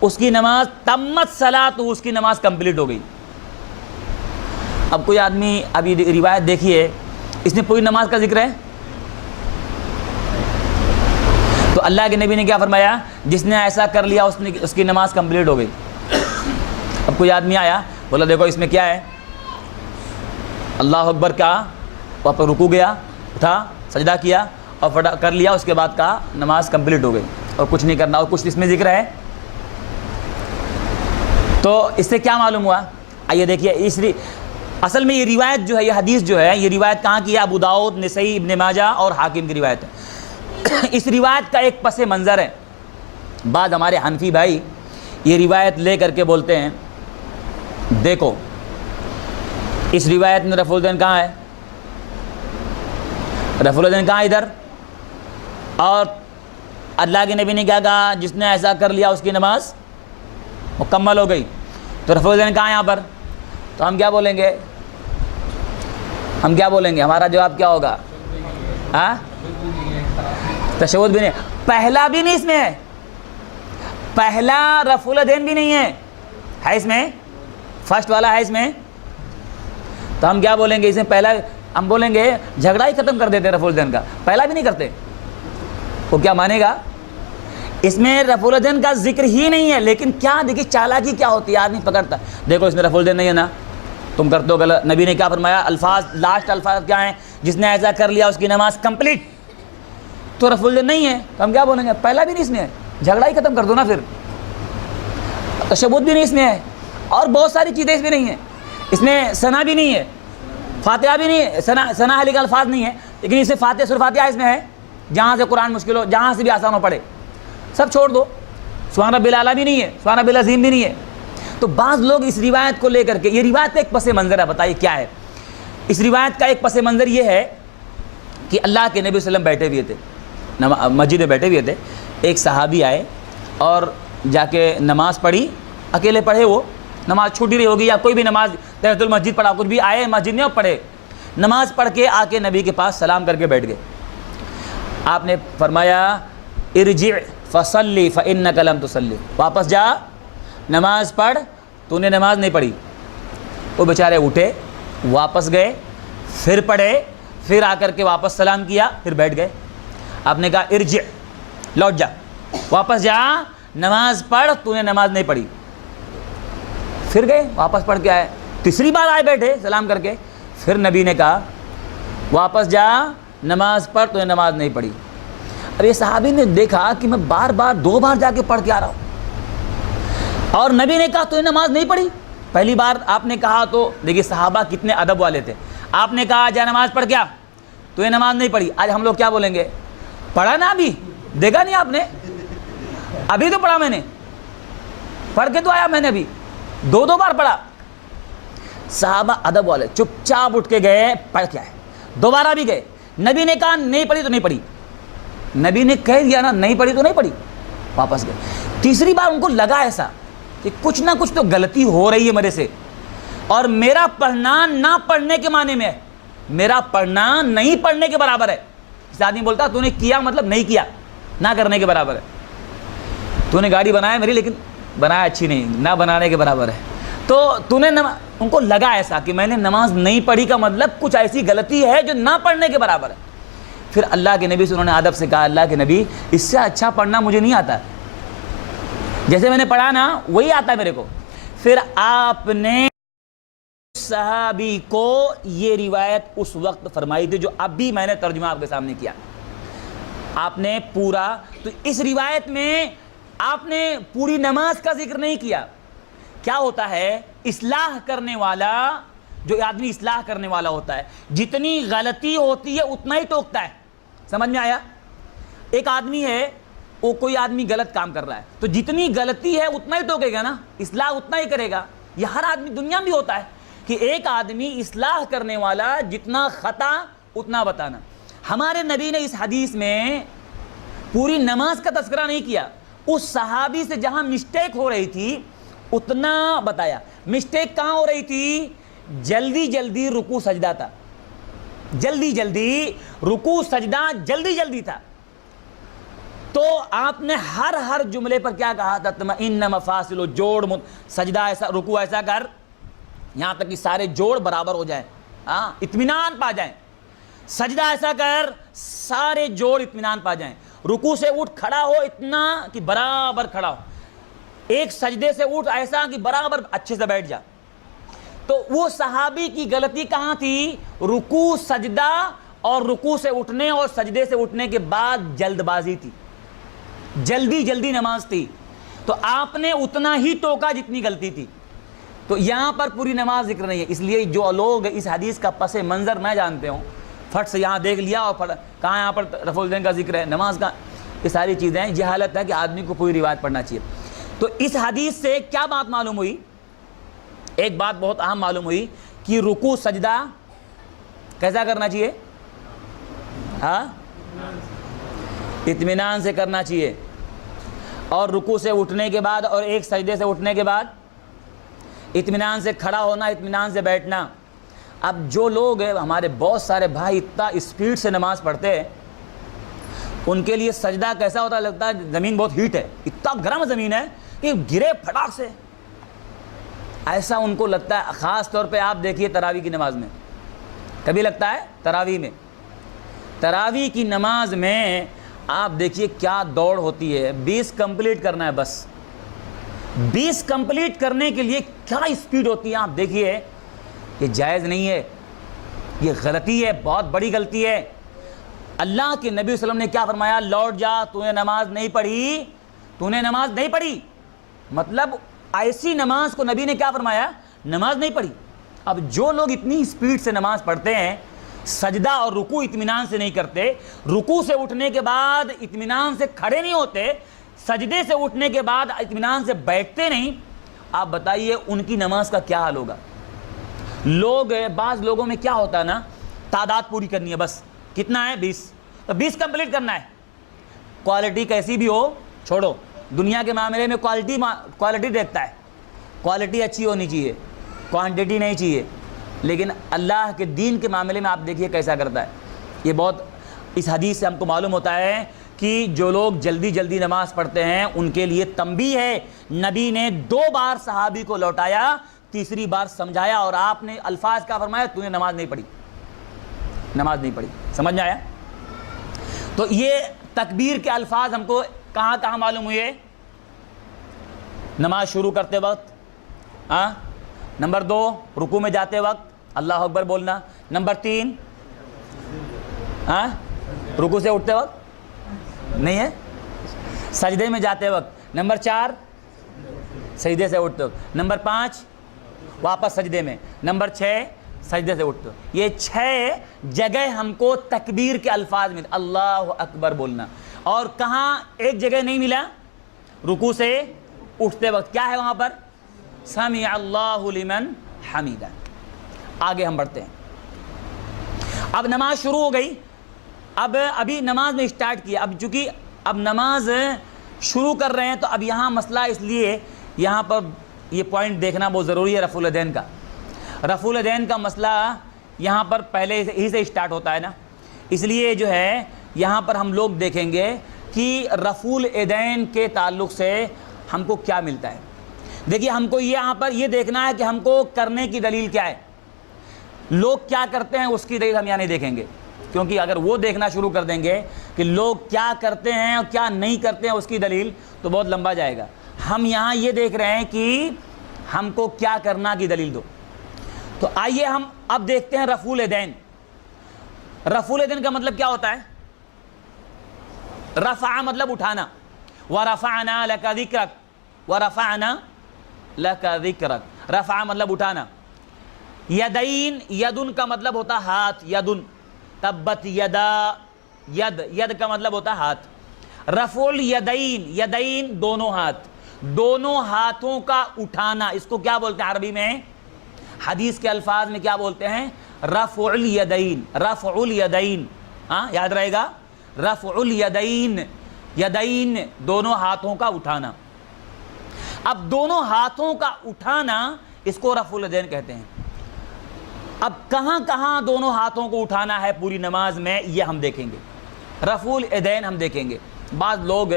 اس کی نماز تمت صلاۃ، اس کی نماز کمپلیٹ ہو گئی. اب کوئی آدمی، اب یہ روایت دیکھیے، اس میں پوری نماز کا ذکر ہے. تو اللہ کے نبی نے کیا فرمایا؟ جس نے ایسا کر لیا اس کی نماز کمپلیٹ ہو گئی. اب کوئی آدمی آیا، بولا دیکھو اس میں کیا ہے؟ اللہ اکبر کہا، وہاں پر رکوع گیا، اٹھا، سجدہ کیا اور کر لیا، اس کے بعد کہا نماز کمپلیٹ ہو گئی اور کچھ نہیں کرنا، اور کچھ اس میں ذکر ہے. تو اس سے کیا معلوم ہوا؟ آئیے دیکھیے، اصل میں یہ روایت جو ہے، یہ حدیث جو ہے، یہ روایت کہاں کی ہے؟ ابو داؤد، نسائی، ابن ماجہ اور حاکم کی روایت ہے. اس روایت کا ایک پس منظر ہے. بعض ہمارے حنفی بھائی یہ روایت لے کر کے بولتے ہیں دیکھو اس روایت میں رفع الدین کہاں ہے؟ رفع الدین کہاں ادھر؟ اور اللہ کے نبی نے کیا کہا؟ جس نے ایسا کر لیا اس کی نماز مکمل ہو گئی. تو رفع الدین کہاں یہاں پر؟ تو ہم کیا بولیں گے؟ ہمارا جواب کیا ہوگا؟ ہاں، تشہد بھی نہیں، پہلا بھی نہیں اس میں ہے، پہلا رفع الیدین بھی نہیں ہے اس میں، فرسٹ والا ہے اس میں. تو ہم کیا بولیں گے؟ اس میں پہلا، ہم بولیں گے جھگڑا ہی ختم کر دیتے رفع الیدین کا، پہلا بھی نہیں کرتے. وہ کیا مانے گا؟ اس میں رفع الیدین کا ذکر ہی نہیں ہے. لیکن کیا دیکھیے چالاکی کیا ہوتی ہے، آدمی پکڑتا، دیکھو اس میں رفع الیدین نہیں ہے نا، تم کرتے ہو غلط. نبی نے کیا فرمایا؟ الفاظ، لاسٹ الفاظ کیا ہیں؟ جس نے ایسا کر لیا اس کی نماز کمپلیٹ. تو رفع الیدین نہیں ہے تو ہم کیا بولیں گے؟ پہلا بھی نہیں اس میں ہے، جھگڑا ہی ختم کر دو نا. پھر تشہد بھی نہیں اس میں ہے، اور بہت ساری چیزیں اس میں نہیں ہیں. اس میں ثنا بھی نہیں ہے، فاتحہ بھی نہیں ہے، ثنا علی کا الفاظ نہیں ہے. لیکن اس سے فاتحہ، سورہ فاتحہ اس میں ہے، جہاں سے قرآن مشکل ہو، جہاں سے بھی آسان ہو پڑھے، سب چھوڑ دو. سبحان ربی الاعلیٰ بھی نہیں ہے، سبحان ربی العظیم بھی نہیں ہے. تو بعض لوگ اس روایت کو لے کر کے، یہ روایت کا ایک پس منظر ہے، بتائیے کیا ہے اس روایت کا؟ ایک پس منظر یہ ہے کہ اللہ کے نبی صلی اللہ علیہ وسلم بیٹھے ہوئے تھے، مسجد میں بیٹھے ہوئے تھے. ایک صحابی آئے اور جا کے نماز پڑھی، اکیلے پڑھے، وہ نماز چھوٹی رہی ہوگی یا کوئی بھی نماز تحیۃ المسجد پڑھا، کچھ بھی، آئے مسجد میں اور پڑھے. نماز پڑھ کے آ کے نبی کے پاس سلام کر کے بیٹھ گئے. آپ نے فرمایا ارجع فصلی فانک لم تصلی، واپس جا، نماز پڑھ، تو نے نماز نہیں پڑھی. وہ بیچارے اٹھے، واپس گئے، پھر پڑھے، پھر آ کر کے واپس سلام کیا، پھر بیٹھ گئے. آپ نے کہا ارجع، لوٹ جا، واپس جا، نماز پڑھ، تو نے نماز نہیں پڑھی. پھر گئے، واپس پڑھ کے آئے، تیسری بار آئے بیٹھے سلام کر کے. پھر نبی نے کہا واپس جا، نماز پڑھ، تو نے نماز نہیں پڑھی. اب یہ صحابی نے دیکھا کہ میں بار بار 2 بار جا کے پڑھ کے آ رہا ہوں، اور نبی نے کہا تو نے نماز نہیں پڑھی. پہلی بار آپ نے کہا تو دیکھیے صحابہ کتنے ادب والے تھے. آپ نے کہا جا نماز پڑھ کیا، تو یہ نماز نہیں پڑھی. آج ہم لوگ کیا بولیں گے؟ پڑھا نا، ابھی دیکھا نہیں آپ نے، ابھی تو پڑھا میں نے, پڑھ کے تو آیا میں نے, ابھی 2 بار پڑھا. صحابہ ادب والے چپ چاپ اٹھ کے گئے, پڑھ کے آئے, دوبارہ بھی گئے. نبی نے کہا نہیں پڑھی تو نہیں پڑھی, نبی نے کہہ دیا نا نہیں پڑھی تو نہیں پڑھی, واپس گئے. تیسری بار ان کو لگا ایسا کہ کچھ نہ کچھ تو غلطی ہو رہی ہے میرے سے, اور میرا پڑھنا نہ پڑھنے کے معنی میں ہے, میرا پڑھنا نہیں پڑھنے کے برابر ہے. اس آدمی بولتا تو نے کیا مطلب نہیں کیا, نہ کرنے کے برابر ہے. تو نے گاڑی بنایا میری, لیکن بنایا اچھی نہیں, نہ بنانے کے برابر ہے. تو نے ان کو لگا ایسا کہ میں نے نماز نہیں پڑھی کا مطلب کچھ ایسی غلطی ہے جو نہ پڑھنے کے برابر ہے. پھر اللہ کے نبی سے انہوں نے ادب سے کہا, اللہ کے نبی اس سے اچھا پڑھنا مجھے نہیں آتا, جیسے میں نے پڑھا نا وہی آتا ہے میرے کو. پھر آپ نے صحابی کو یہ روایت اس وقت فرمائی تھی جو اب بھی میں نے ترجمہ آپ کے سامنے کیا, آپ نے پورا. تو اس روایت میں آپ نے پوری نماز کا ذکر نہیں کیا. کیا ہوتا ہے, اصلاح کرنے والا, جو آدمی اصلاح کرنے والا ہوتا ہے, جتنی غلطی ہوتی ہے اتنا ہی ٹوکتا ہے. سمجھ میں آیا؟ ایک آدمی ہے, وہ کوئی آدمی غلط کام کر رہا ہے تو جتنی غلطی ہے اتنا ہی ٹوکے گا نا, اصلاح اتنا ہی کرے گا. یہ ہر آدمی دنیا میں بھی ہوتا ہے کہ ایک آدمی اصلاح کرنے والا جتنا خطا اتنا بتانا. ہمارے نبی نے اس حدیث میں پوری نماز کا تذکرہ نہیں کیا, اس صحابی سے جہاں مسٹیک ہو رہی تھی اتنا بتایا. مسٹیک کہاں ہو رہی تھی؟ جلدی جلدی رکوع سجدہ تھا, جلدی جلدی رکوع سجدہ جلدی جلدی تھا. تو آپ نے ہر جملے پر کیا کہا تھا؟ تمئن مفاصل, جوڑ سجدہ ایسا, رکوع ایسا کر, یہاں تک کہ سارے جوڑ برابر ہو جائیں, اطمینان پا جائیں. سجدہ ایسا کر سارے جوڑ اطمینان پا جائیں. رکوع سے اٹھ کھڑا ہو اتنا کہ برابر کھڑا ہو, ایک سجدے سے اٹھ ایسا کہ برابر اچھے سے بیٹھ جا. تو وہ صحابی کی غلطی کہاں تھی؟ رکوع سجدہ اور رکوع سے اٹھنے اور سجدے سے اٹھنے کے بعد جلد بازی تھی, جلدی جلدی نماز تھی. تو آپ نے اتنا ہی ٹوکا جتنی غلطی تھی. تو یہاں پر پوری نماز ذکر نہیں ہے. اس لیے جو لوگ اس حدیث کا پس منظر نہ جانتے ہوں, فٹ سے یہاں دیکھ لیا اور کہاں یہاں پر رفع الیدین کا ذکر ہے, نماز کا, یہ ساری چیزیں جہالت ہے کہ آدمی کو پوری روایت پڑھنا چاہیے. تو اس حدیث سے کیا بات معلوم ہوئی؟ ایک بات بہت اہم معلوم ہوئی کہ رکوع سجدہ کیسا کرنا چاہیے؟ اطمینان سے کرنا چاہیے. اور رکوع سے اٹھنے کے بعد اور ایک سجدے سے اٹھنے کے بعد اطمینان سے کھڑا ہونا, اطمینان سے بیٹھنا. اب جو لوگ ہیں ہمارے بہت سارے بھائی اتنا اسپیڈ سے نماز پڑھتے ہیں, ان کے لیے سجدہ کیسا ہوتا ہے؟ لگتا ہے زمین بہت ہیٹ ہے, اتنا گرم زمین ہے کہ گرے پھٹاک سے, ایسا ان کو لگتا ہے. خاص طور پہ آپ دیکھیے تراویح کی نماز میں, کبھی لگتا ہے تراویح کی نماز میں آپ دیکھیے کیا دوڑ ہوتی ہے. 20 کمپلیٹ کرنا ہے بس, 20 کمپلیٹ کرنے کے لیے کیا اسپیڈ ہوتی ہے. آپ دیکھیے یہ جائز نہیں ہے, یہ غلطی ہے, بہت بڑی غلطی ہے. اللہ کے نبی صلی اللہ علیہ وسلم نے کیا فرمایا؟ لوٹ جا, تو نے نماز نہیں پڑھی. مطلب ایسی نماز کو نبی نے کیا فرمایا؟ نماز نہیں پڑھی. اب جو لوگ اتنی اسپیڈ سے نماز پڑھتے ہیں, سجدہ اور رکوع اطمینان سے نہیں کرتے, رکوع سے اٹھنے کے بعد اطمینان سے کھڑے نہیں ہوتے, سجدے سے اٹھنے کے بعد اطمینان سے بیٹھتے نہیں, آپ بتائیے ان کی نماز کا کیا حال ہوگا؟ بعض لوگوں میں کیا ہوتا ہے نا, تعداد پوری کرنی ہے بس, کتنا ہے؟ 20. تو 20 کمپلیٹ کرنا ہے. کوالٹی کیسی بھی ہو چھوڑو, دنیا کے معاملے میں کوالٹی دیکھتا ہے, کوالٹی اچھی ہونی چاہیے, کوانٹٹی نہیں چاہیے. لیکن اللہ کے دین کے معاملے میں آپ دیکھیے کیسا کرتا ہے. یہ بہت, اس حدیث سے ہم کو معلوم ہوتا ہے کہ جو لوگ جلدی جلدی نماز پڑھتے ہیں ان کے لیے تنبیہ ہے. نبی نے 2 بار صحابی کو لوٹایا, تیسری بار سمجھایا, اور آپ نے الفاظ کا فرمایا تو نے نماز نہیں پڑھی. سمجھ میں آیا؟ تو یہ تکبیر کے الفاظ ہم کو کہاں کہاں معلوم ہوئے؟ نماز شروع کرتے وقت, نمبر 2 رکوع میں جاتے وقت اللہ اکبر بولنا, نمبر 3 رکوع سے اٹھتے وقت نہیں ہے, سجدے میں جاتے وقت, نمبر 4 سجدے سے اٹھتے وقت, نمبر 5 واپس سجدے میں, نمبر 6 سجدے سے اٹھتے وقت. یہ 6 جگہ ہم کو تکبیر کے الفاظ میں اللہ اکبر بولنا. اور کہاں ایک جگہ نہیں ملا؟ رکوع سے اٹھتے وقت کیا ہے وہاں پر؟ سمع اللہ لمن حمیدہ۔ آگے ہم بڑھتے ہیں۔ اب نماز شروع ہو گئی، اب ابھی نماز میں اسٹارٹ کیا، اب چونکہ اب نماز شروع کر رہے ہیں تو اب یہاں مسئلہ اس لیے یہاں پر یہ پوائنٹ دیکھنا بہت ضروری ہے رفع الیدین کا۔ رفع الیدین کا مسئلہ یہاں پر پہلے ہی سے اسٹارٹ ہوتا ہے نا، اس لیے جو ہے یہاں پر ہم لوگ دیکھیں گے کہ رفع الیدین کے تعلق سے ہم کو کیا ملتا ہے۔ دیکھیے ہم کو یہاں پر یہ دیکھنا ہے کہ ہم کو کرنے کی دلیل کیا ہے، لوگ کیا کرتے ہیں اس کی دلیل ہم یہاں نہیں دیکھیں گے، کیونکہ اگر وہ دیکھنا شروع کر دیں گے کہ لوگ کیا کرتے ہیں اور کیا نہیں کرتے ہیں اس کی دلیل تو بہت لمبا جائے گا۔ ہم یہاں یہ دیکھ رہے ہیں کہ ہم کو کیا کرنا کی دلیل دو۔ تو آئیے ہم اب دیکھتے ہیں رفع الیدین۔ رفع الیدین کا مطلب کیا ہوتا ہے؟ رفع مطلب اٹھانا، وَرَفَعْنَا لَكَ ذِكْرَكَ، وَرَفَعْنَا لَكَ ذِكْرَكَ، رفع مطلب اٹھانا۔ یدین، یدن کا مطلب ہوتا ہاتھ، یدن، تبت یدا، ید کا مطلب ہوتا ہاتھ۔ رفع الیدین، یدین دونوں ہاتھ، دونوں ہاتھوں کا اٹھانا، اس کو کیا بولتے ہیں عربی میں؟ حدیث کے الفاظ میں کیا بولتے ہیں؟ رفع الیدین، رفع الیدین، ہاں یاد رہے گا، رفع الیدین، یدین دونوں ہاتھوں کا اٹھانا۔ اب دونوں ہاتھوں کا اٹھانا اس کو رفع الیدین کہتے ہیں۔ اب کہاں کہاں دونوں ہاتھوں کو اٹھانا ہے پوری نماز میں یہ ہم دیکھیں گے، رفع الیدین ہم دیکھیں گے۔ بعض لوگ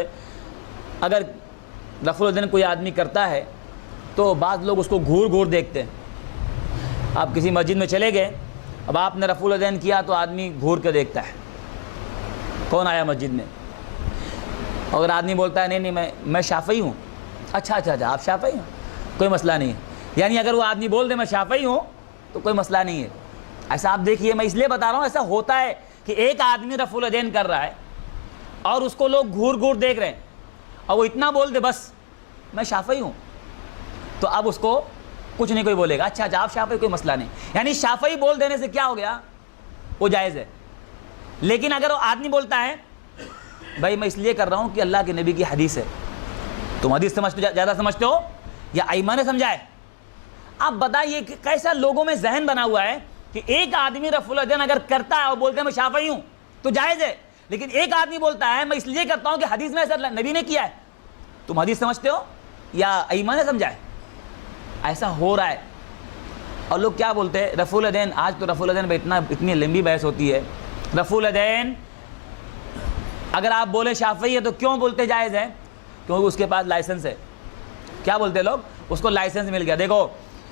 اگر رفع الیدین کوئی آدمی کرتا ہے تو بعض لوگ اس کو گھور گھور دیکھتے ہیں۔ آپ کسی مسجد میں چلے گئے، اب آپ نے رفع الیدین کیا تو آدمی گھور کے دیکھتا ہے کون آیا مسجد میں۔ اگر آدمی بولتا ہے نہیں میں شافعی ہوں، اچھا آپ شافعی ہوں، کوئی مسئلہ نہیں ہے، یعنی اگر وہ آدمی بول دے میں شافعی ہوں تو کوئی مسئلہ نہیں ہے۔ ایسا آپ دیکھیے، میں اس لیے بتا رہا ہوں ایسا ہوتا ہے کہ ایک آدمی رفع الیدین کر رہا ہے اور اس کو لوگ گھور گھور دیکھ رہے ہیں اور وہ اتنا بول دے بس میں شافعی ہوں، تو اب اس کو کچھ نہیں کوئی بولے گا، اچھا آپ شافعی، کوئی مسئلہ نہیں۔ یعنی شافعی بول دینے سے کیا ہو گیا؟ وہ جائز ہے۔ لیکن اگر وہ آدمی بولتا ہے بھائی میں اس لیے کر رہا ہوں کہ اللہ کے نبی کی حدیث ہے، تم حدیث زیادہ سمجھتے ہو یا ایمان نے سمجھائے؟ آپ بتائیے کہ کیسا لوگوں میں ذہن بنا ہوا ہے کہ ایک آدمی رفع الیدین اگر کرتا ہے اور بولتا ہے میں شافعی ہوں تو جائز ہے، لیکن ایک آدمی بولتا ہے میں اس لیے کرتا ہوں کہ حدیث میں ایسا نبی نے کیا ہے، تم حدیث سمجھتے ہو یا ایمان نے سمجھائے؟ ایسا ہو رہا ہے۔ اور لوگ کیا بولتے ہیں رفع الیدین، آج تو رفع الیدین پہ اتنی لمبی بحث ہوتی ہے۔ رفع الیدین اگر آپ بولے شافعی ہے تو کیوں بولتے جائز ہے؟ کیونکہ اس کے پاس لائسنس ہے۔ کیا بولتے لوگ؟ اس کو لائسنس مل گیا۔ دیکھو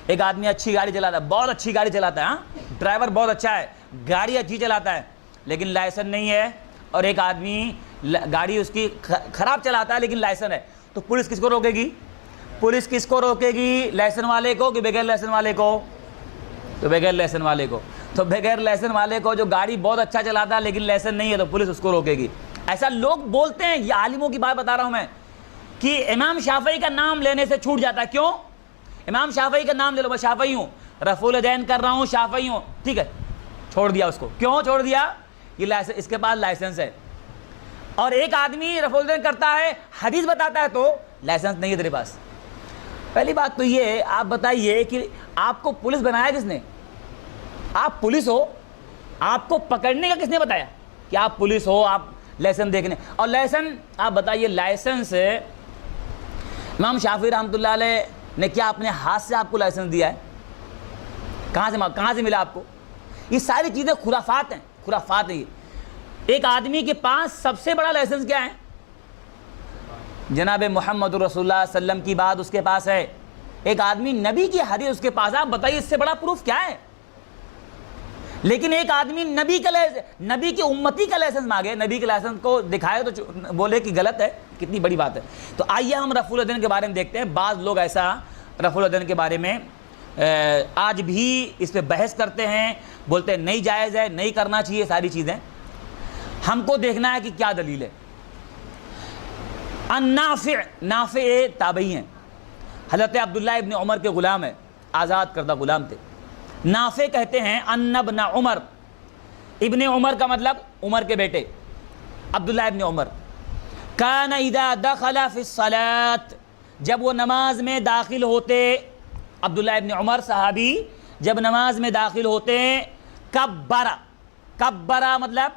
ایک آدمی اچھی گاڑی چلاتا ہے، بہت اچھی گاڑی چلاتا ہے، ہاں ڈرائیور بہت اچھا ہے، گاڑی اچھی چلاتا ہے، لیکن لائسنس نہیں ہے، اور ایک آدمی گاڑی اس کی خراب چلاتا ہے لیکن لائسنس ہے، تو پولیس کس کو روکے گی؟ پولیس کس کو روکے گی؟ لائسنس والے کو کہ بغیر لائسنس والے کو؟ تو بغیر لائسنس والے کو۔ تو بغیر لائسنس والے کو جو گاڑی بہت اچھا چلاتا ہے لیکن لائسنس نہیں ہے تو پولیس اس کو روکے گی۔ ایسا لوگ بولتے ہیں، یہ عالموں کی بات بتا رہا ہوں میں، کہ امام شافعی کا نام لینے سے چھوٹ جاتا ہے۔ کیوں؟ امام شافعی کا نام لے لو، میں شافعی ہوں، رفع الیدین کر رہا ہوں، شافعی ہوں، ٹھیک ہے، چھوڑ دیا اس کو۔ کیوں چھوڑ دیا؟ یہ لائسنس، اس کے پاس لائسنس ہے۔ اور ایک آدمی رفع الیدین کرتا ہے، حدیث بتاتا ہے تو لائسنس نہیں ہے تیرے پاس۔ پہلی بات تو یہ آپ بتائیے کہ آپ کو پولیس بنایا کس نے؟ آپ پولیس ہو، آپ کو پکڑنے کا کس نے بتایا کہ آپ پولیس ہو، آپ لائسنس دیکھنے؟ اور لائسنس آپ بتائیے، لائسنس امام شافعی رحمۃ اللہ علیہ نے کیا اپنے ہاتھ سے آپ کو لائسنس دیا ہے؟ کہاں سے ملا آپ کو؟ یہ ساری چیزیں خرافات ہیں، خرافات ہیں۔ ایک آدمی کے پاس سب سے بڑا لائسنس کیا ہے؟ جناب محمد رسول اللہ صلی اللہ علیہ وسلم کی بات اس کے پاس ہے، ایک آدمی نبی کی حدیث اس کے پاس ہے، آپ بتائیے اس سے بڑا پروف کیا ہے؟ لیکن ایک آدمی نبی کی امتی کا لائسنس مانگے، نبی کے لائسنس کو دکھائے تو بولے کہ غلط ہے، کتنی بڑی بات ہے۔ تو آئیے ہم رفع الیدین کے بارے میں دیکھتے ہیں۔ بعض لوگ ایسا رفع الیدین کے بارے میں آج بھی اس پہ بحث کرتے ہیں، بولتے ہیں نہیں جائز ہے، نہیں کرنا چاہیے، ساری چیزیں۔ ہم کو دیکھنا ہے کہ کیا دلیل ہے۔ نافع تابعی ہیں، حضرت عبداللہ ابن عمر کے غلام ہیں، آزاد کردہ غلام تھے۔ نافع کہتے ہیں ان ابن عمر، ابن عمر کا مطلب عمر کے بیٹے، عبداللہ ابن عمر کان اذا دخل فی الصلاۃ، جب وہ نماز میں داخل ہوتے، عبداللہ ابن عمر صحابی جب نماز میں داخل ہوتے، کبرا مطلب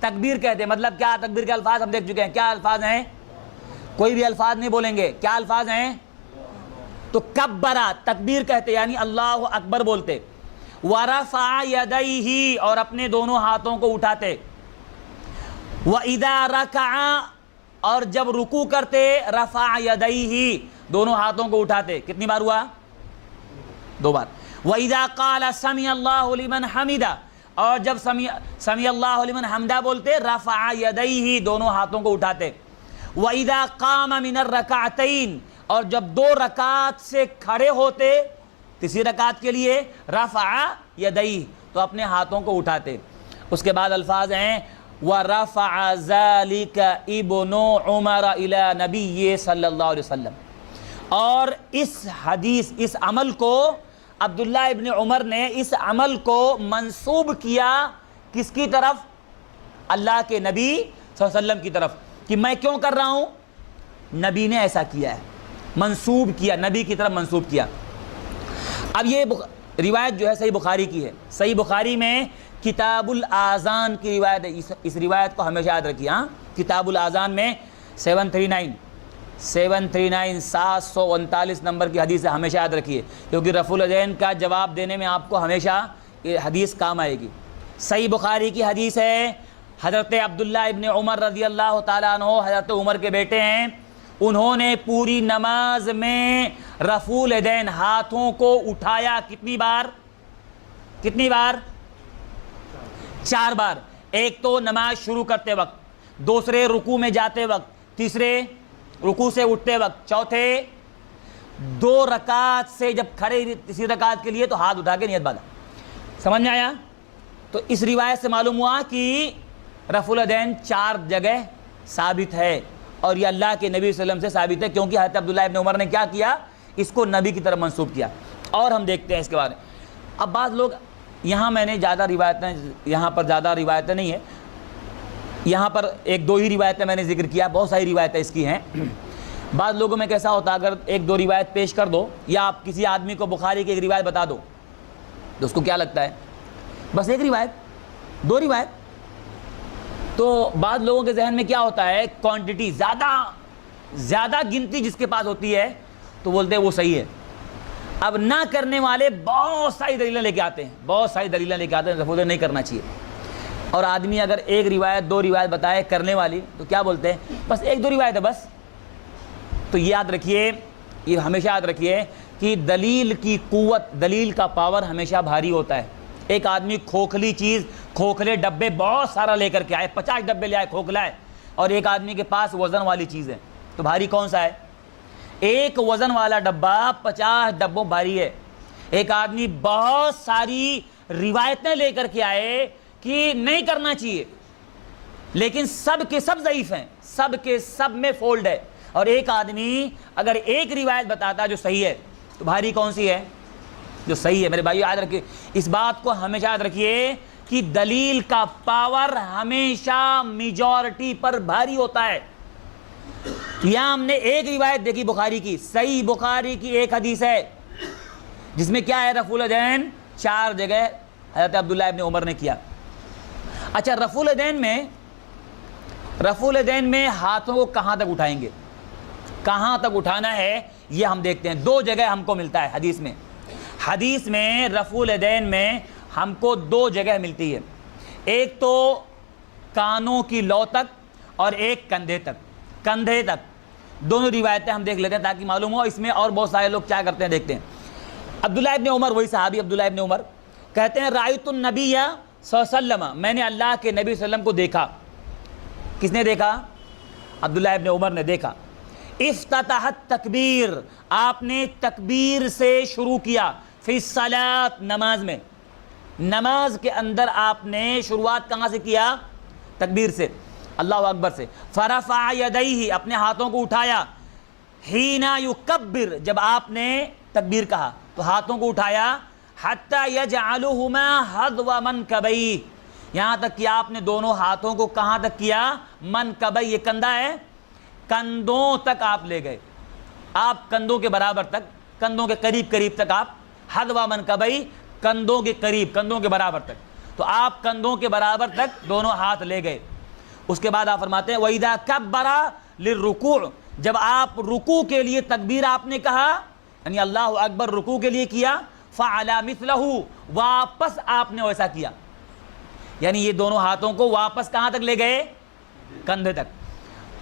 تکبیر کہتے ہیں، مطلب کیا تکبیر کے الفاظ ہم دیکھ چکے ہیں، کیا الفاظ ہیں؟ کوئی بھی الفاظ نہیں بولیں گے، کیا الفاظ ہیں؟ تو کبرا تکبیر کہتے یعنی اللہ اکبر بولتے، ورفع یدیہ اور اپنے دونوں ہاتھوں کو اٹھاتے، وَإِذَا رَكَعَ اور جب رکوع کرتے رفع یدیہ دونوں ہاتھوں کو اٹھاتے، کتنی بار ہوا؟ 2 بار۔ وَإِذَا قَالَ سَمِعَ اللَّهُ لِمَنْ حَمِدَ اور جب سمیع اللہ لمن حمدہ بولتے رفع یدیہ دونوں ہاتھوں کو اٹھاتے، وَإِذَا قَامَ مِنَ الرَّكَعَتَيْنِ اور جب 2 رکعات سے کھڑے ہوتے تیسری رکعت کے لیے رفع یدیہ تو اپنے ہاتھوں کو اٹھاتے۔ اس کے بعد الفاظ ہیں وَرَفَعَ ذَلِكَ ابْنُ عُمَرَ إِلَى نَبِيِّ صلی اللہ علیہ وسلم، اور اس حدیث اس عمل کو عبداللہ ابن عمر نے اس عمل کو منسوب کیا کس کی طرف؟ اللہ کے نبی صلی اللہ علیہ وسلم کی طرف، کہ میں کیوں کر رہا ہوں؟ نبی نے ایسا کیا ہے، منسوب کیا، نبی کی طرف منسوب کیا۔ اب یہ روایت جو ہے صحیح بخاری کی ہے، صحیح بخاری میں کتاب الاذان کی روایت ہے، اس روایت کو ہمیشہ یاد رکھیے، ہاں کتاب الاذان میں 739 نمبر کی حدیث ہے، ہمیشہ یاد رکھیے، کیونکہ رفع الیدین کا جواب دینے میں آپ کو ہمیشہ یہ حدیث کام آئے گی۔ صحیح بخاری کی حدیث ہے، حضرت عبداللہ ابن عمر رضی اللہ تعالیٰ عنہ حضرت عمر کے بیٹے ہیں، انہوں نے پوری نماز میں رفع الیدین ہاتھوں کو اٹھایا، کتنی بار؟ 4 بار۔ ایک تو نماز شروع کرتے وقت، دوسرے رکوع میں جاتے وقت، تیسرے رکوع سے اٹھتے وقت، چوتھے 2 رکعت سے جب کھڑے تیسری رکعت کے لیے تو ہاتھ اٹھا کے نیت باندھا۔ سمجھ میں آیا؟ تو اس روایت سے معلوم ہوا کہ رفع الیدین 4 جگہ ثابت ہے، اور یہ اللہ کے نبی صلی اللہ علیہ وسلم سے ثابت ہے، کیونکہ حضرت عبداللہ ابن عمر نے کیا کیا؟ اس کو نبی کی طرف منسوب کیا۔ اور ہم دیکھتے ہیں اس کے بارے میں۔ اب بعض لوگ یہاں میں نے زیادہ روایتیں، یہاں پر زیادہ روایتیں نہیں ہیں، یہاں پر 1-2 ہی روایتیں میں نے ذکر کیا، بہت ساری روایتیں اس کی ہیں۔ بعض لوگوں میں کیسا ہوتا ہے، اگر 1-2 روایت پیش کر دو یا آپ کسی آدمی کو بخاری کی ایک روایت بتا دو تو اس کو کیا لگتا ہے؟ بس 1 روایت 2 روایت۔ تو بعض لوگوں کے ذہن میں کیا ہوتا ہے، کوانٹٹی زیادہ گنتی جس کے پاس ہوتی ہے تو بولتے ہیں وہ صحیح ہے۔ اب نہ کرنے والے بہت ساری دلیلیں لے کے آتے ہیں، رفع الیدین نہیں کرنا چاہیے۔ اور آدمی اگر 1 روایت 2 روایت بتائے کرنے والی تو کیا بولتے ہیں؟ بس 1-2 روایت ہے بس۔ تو یہ یاد رکھیے، یہ ہمیشہ یاد رکھیے کہ دلیل کی قوت، دلیل کا پاور ہمیشہ بھاری ہوتا ہے۔ ایک آدمی کھوکھلی چیز، کھوکھلے ڈبے بہت سارا لے کر کے آئے، 50 ڈبے لے آئے کھوکھلا ہے، اور ایک آدمی کے پاس وزن والی چیز ہے، تو بھاری کون سا ہے؟ ایک وزن والا ڈبہ 50 ڈبوں بھاری ہے۔ ایک آدمی بہت ساری روایتیں لے کر کے آئے کہ نہیں کرنا چاہیے، لیکن سب کے سب ضعیف ہیں، سب کے سب میں فولڈ ہے، اور ایک آدمی اگر 1 روایت بتاتا جو صحیح ہے تو بھاری کون سی ہے؟ جو صحیح ہے۔ میرے بھائیو یاد رکھیے، اس بات کو ہمیشہ یاد رکھیے کہ دلیل کا پاور ہمیشہ میجورٹی پر بھاری ہوتا ہے۔ یہاں ہم نے 1 روایت دیکھی بخاری کی، صحیح بخاری کی 1 حدیث ہے جس میں کیا ہے؟ رفع الیدین 4 جگہ حضرت عبداللہ ابن عمر نے کیا۔ اچھا، رفع الیدین میں ہاتھوں کو کہاں تک اٹھائیں گے، کہاں تک اٹھانا ہے، یہ ہم دیکھتے ہیں۔ 2 جگہ ہم کو ملتا ہے حدیث میں رفع الیدین میں ہم کو 2 جگہ ملتی ہے، ایک تو کانوں کی لو تک اور ایک کندھے تک۔ دونوں روایتیں ہم دیکھ لیتے ہیں تاکہ معلوم ہو، اس میں اور بہت سارے لوگ کیا کرتے ہیں دیکھتے ہیں۔ عبداللہ ابن عمر، وہی صحابی عبداللہ ابن عمر کہتے ہیں رأیت النبی صلی اللہ علیہ وسلم، میں نے اللہ کے نبی صلی اللہ علیہ وسلم کو دیکھا۔ کس نے دیکھا؟ عبداللہ ابن عمر نے دیکھا۔ افتتح التکبیر، آپ نے تکبیر سے شروع کیا، فی الصلاۃ، نماز میں، نماز کے اندر آپ نے شروعات کہاں سے کیا؟ تکبیر سے، اللہ اکبر سے۔ فرفع یدیہ، اپنے ہاتھوں کو اٹھایا، حین یکبر، جب آپ نے تکبیر کہا تو ہاتھوں کو اٹھایا، حتی یجعلہما حذو منکبیہ، یہاں تک کہ آپ نے دونوں ہاتھوں کو کہاں تک کیا؟ منکبہ، یہ کندھا ہے، کندھوں تک آپ لے گئے، آپ کندھوں کے برابر تک، کندھوں کے قریب قریب تک آپ، حذو منکبئی، کندھوں کے قریب، کندھوں کے برابر تک، تو آپ کندھوں کے برابر تک دونوں ہاتھ لے گئے۔ اس کے بعد آپ فرماتے ہیں وَإِذَا كَبَّرَ لِلرُّكُوعِ، جب آپ رکوع کے لیے تکبیر آپ نے کہا، یعنی اللہ اکبر رکوع کے لیے کیا، فَعَلَى مِثْلَهُ، واپس آپ نے ویسا کیا، یعنی یہ دونوں ہاتھوں کو واپس کہاں تک لے گئے؟ کندھے تک۔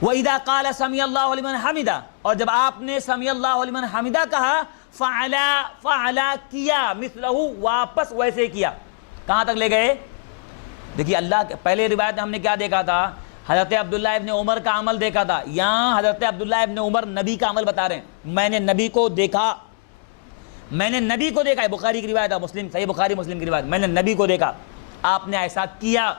وَإِذَا قَالَ سَمِعَ اللَّهُ لِمَنْ حَمِدَهُ، اور جب آپ نے سَمِعَ اللَّهُ لِمَنْ حَمِدَهُ کہا، فَعَلَى کیا، مِثْلَهُ واپس ویسے کیا، کہاں تک لے گئے؟ دیکھیے اللہ کے پہلے روایت میں ہم نے کیا دیکھا تھا؟ حضرت عبداللہ ابن عمر کا عمل دیکھا تھا، یہاں حضرت عبداللہ ابن عمر نبی کا عمل بتا رہے ہیں، میں نے نبی کو دیکھا، میں نے نبی کو دیکھا ہے، بخاری کی روایت ہے، مسلم، صحیح بخاری مسلم کی روایت، میں نے نبی کو دیکھا، آپ نے ایسا کیا۔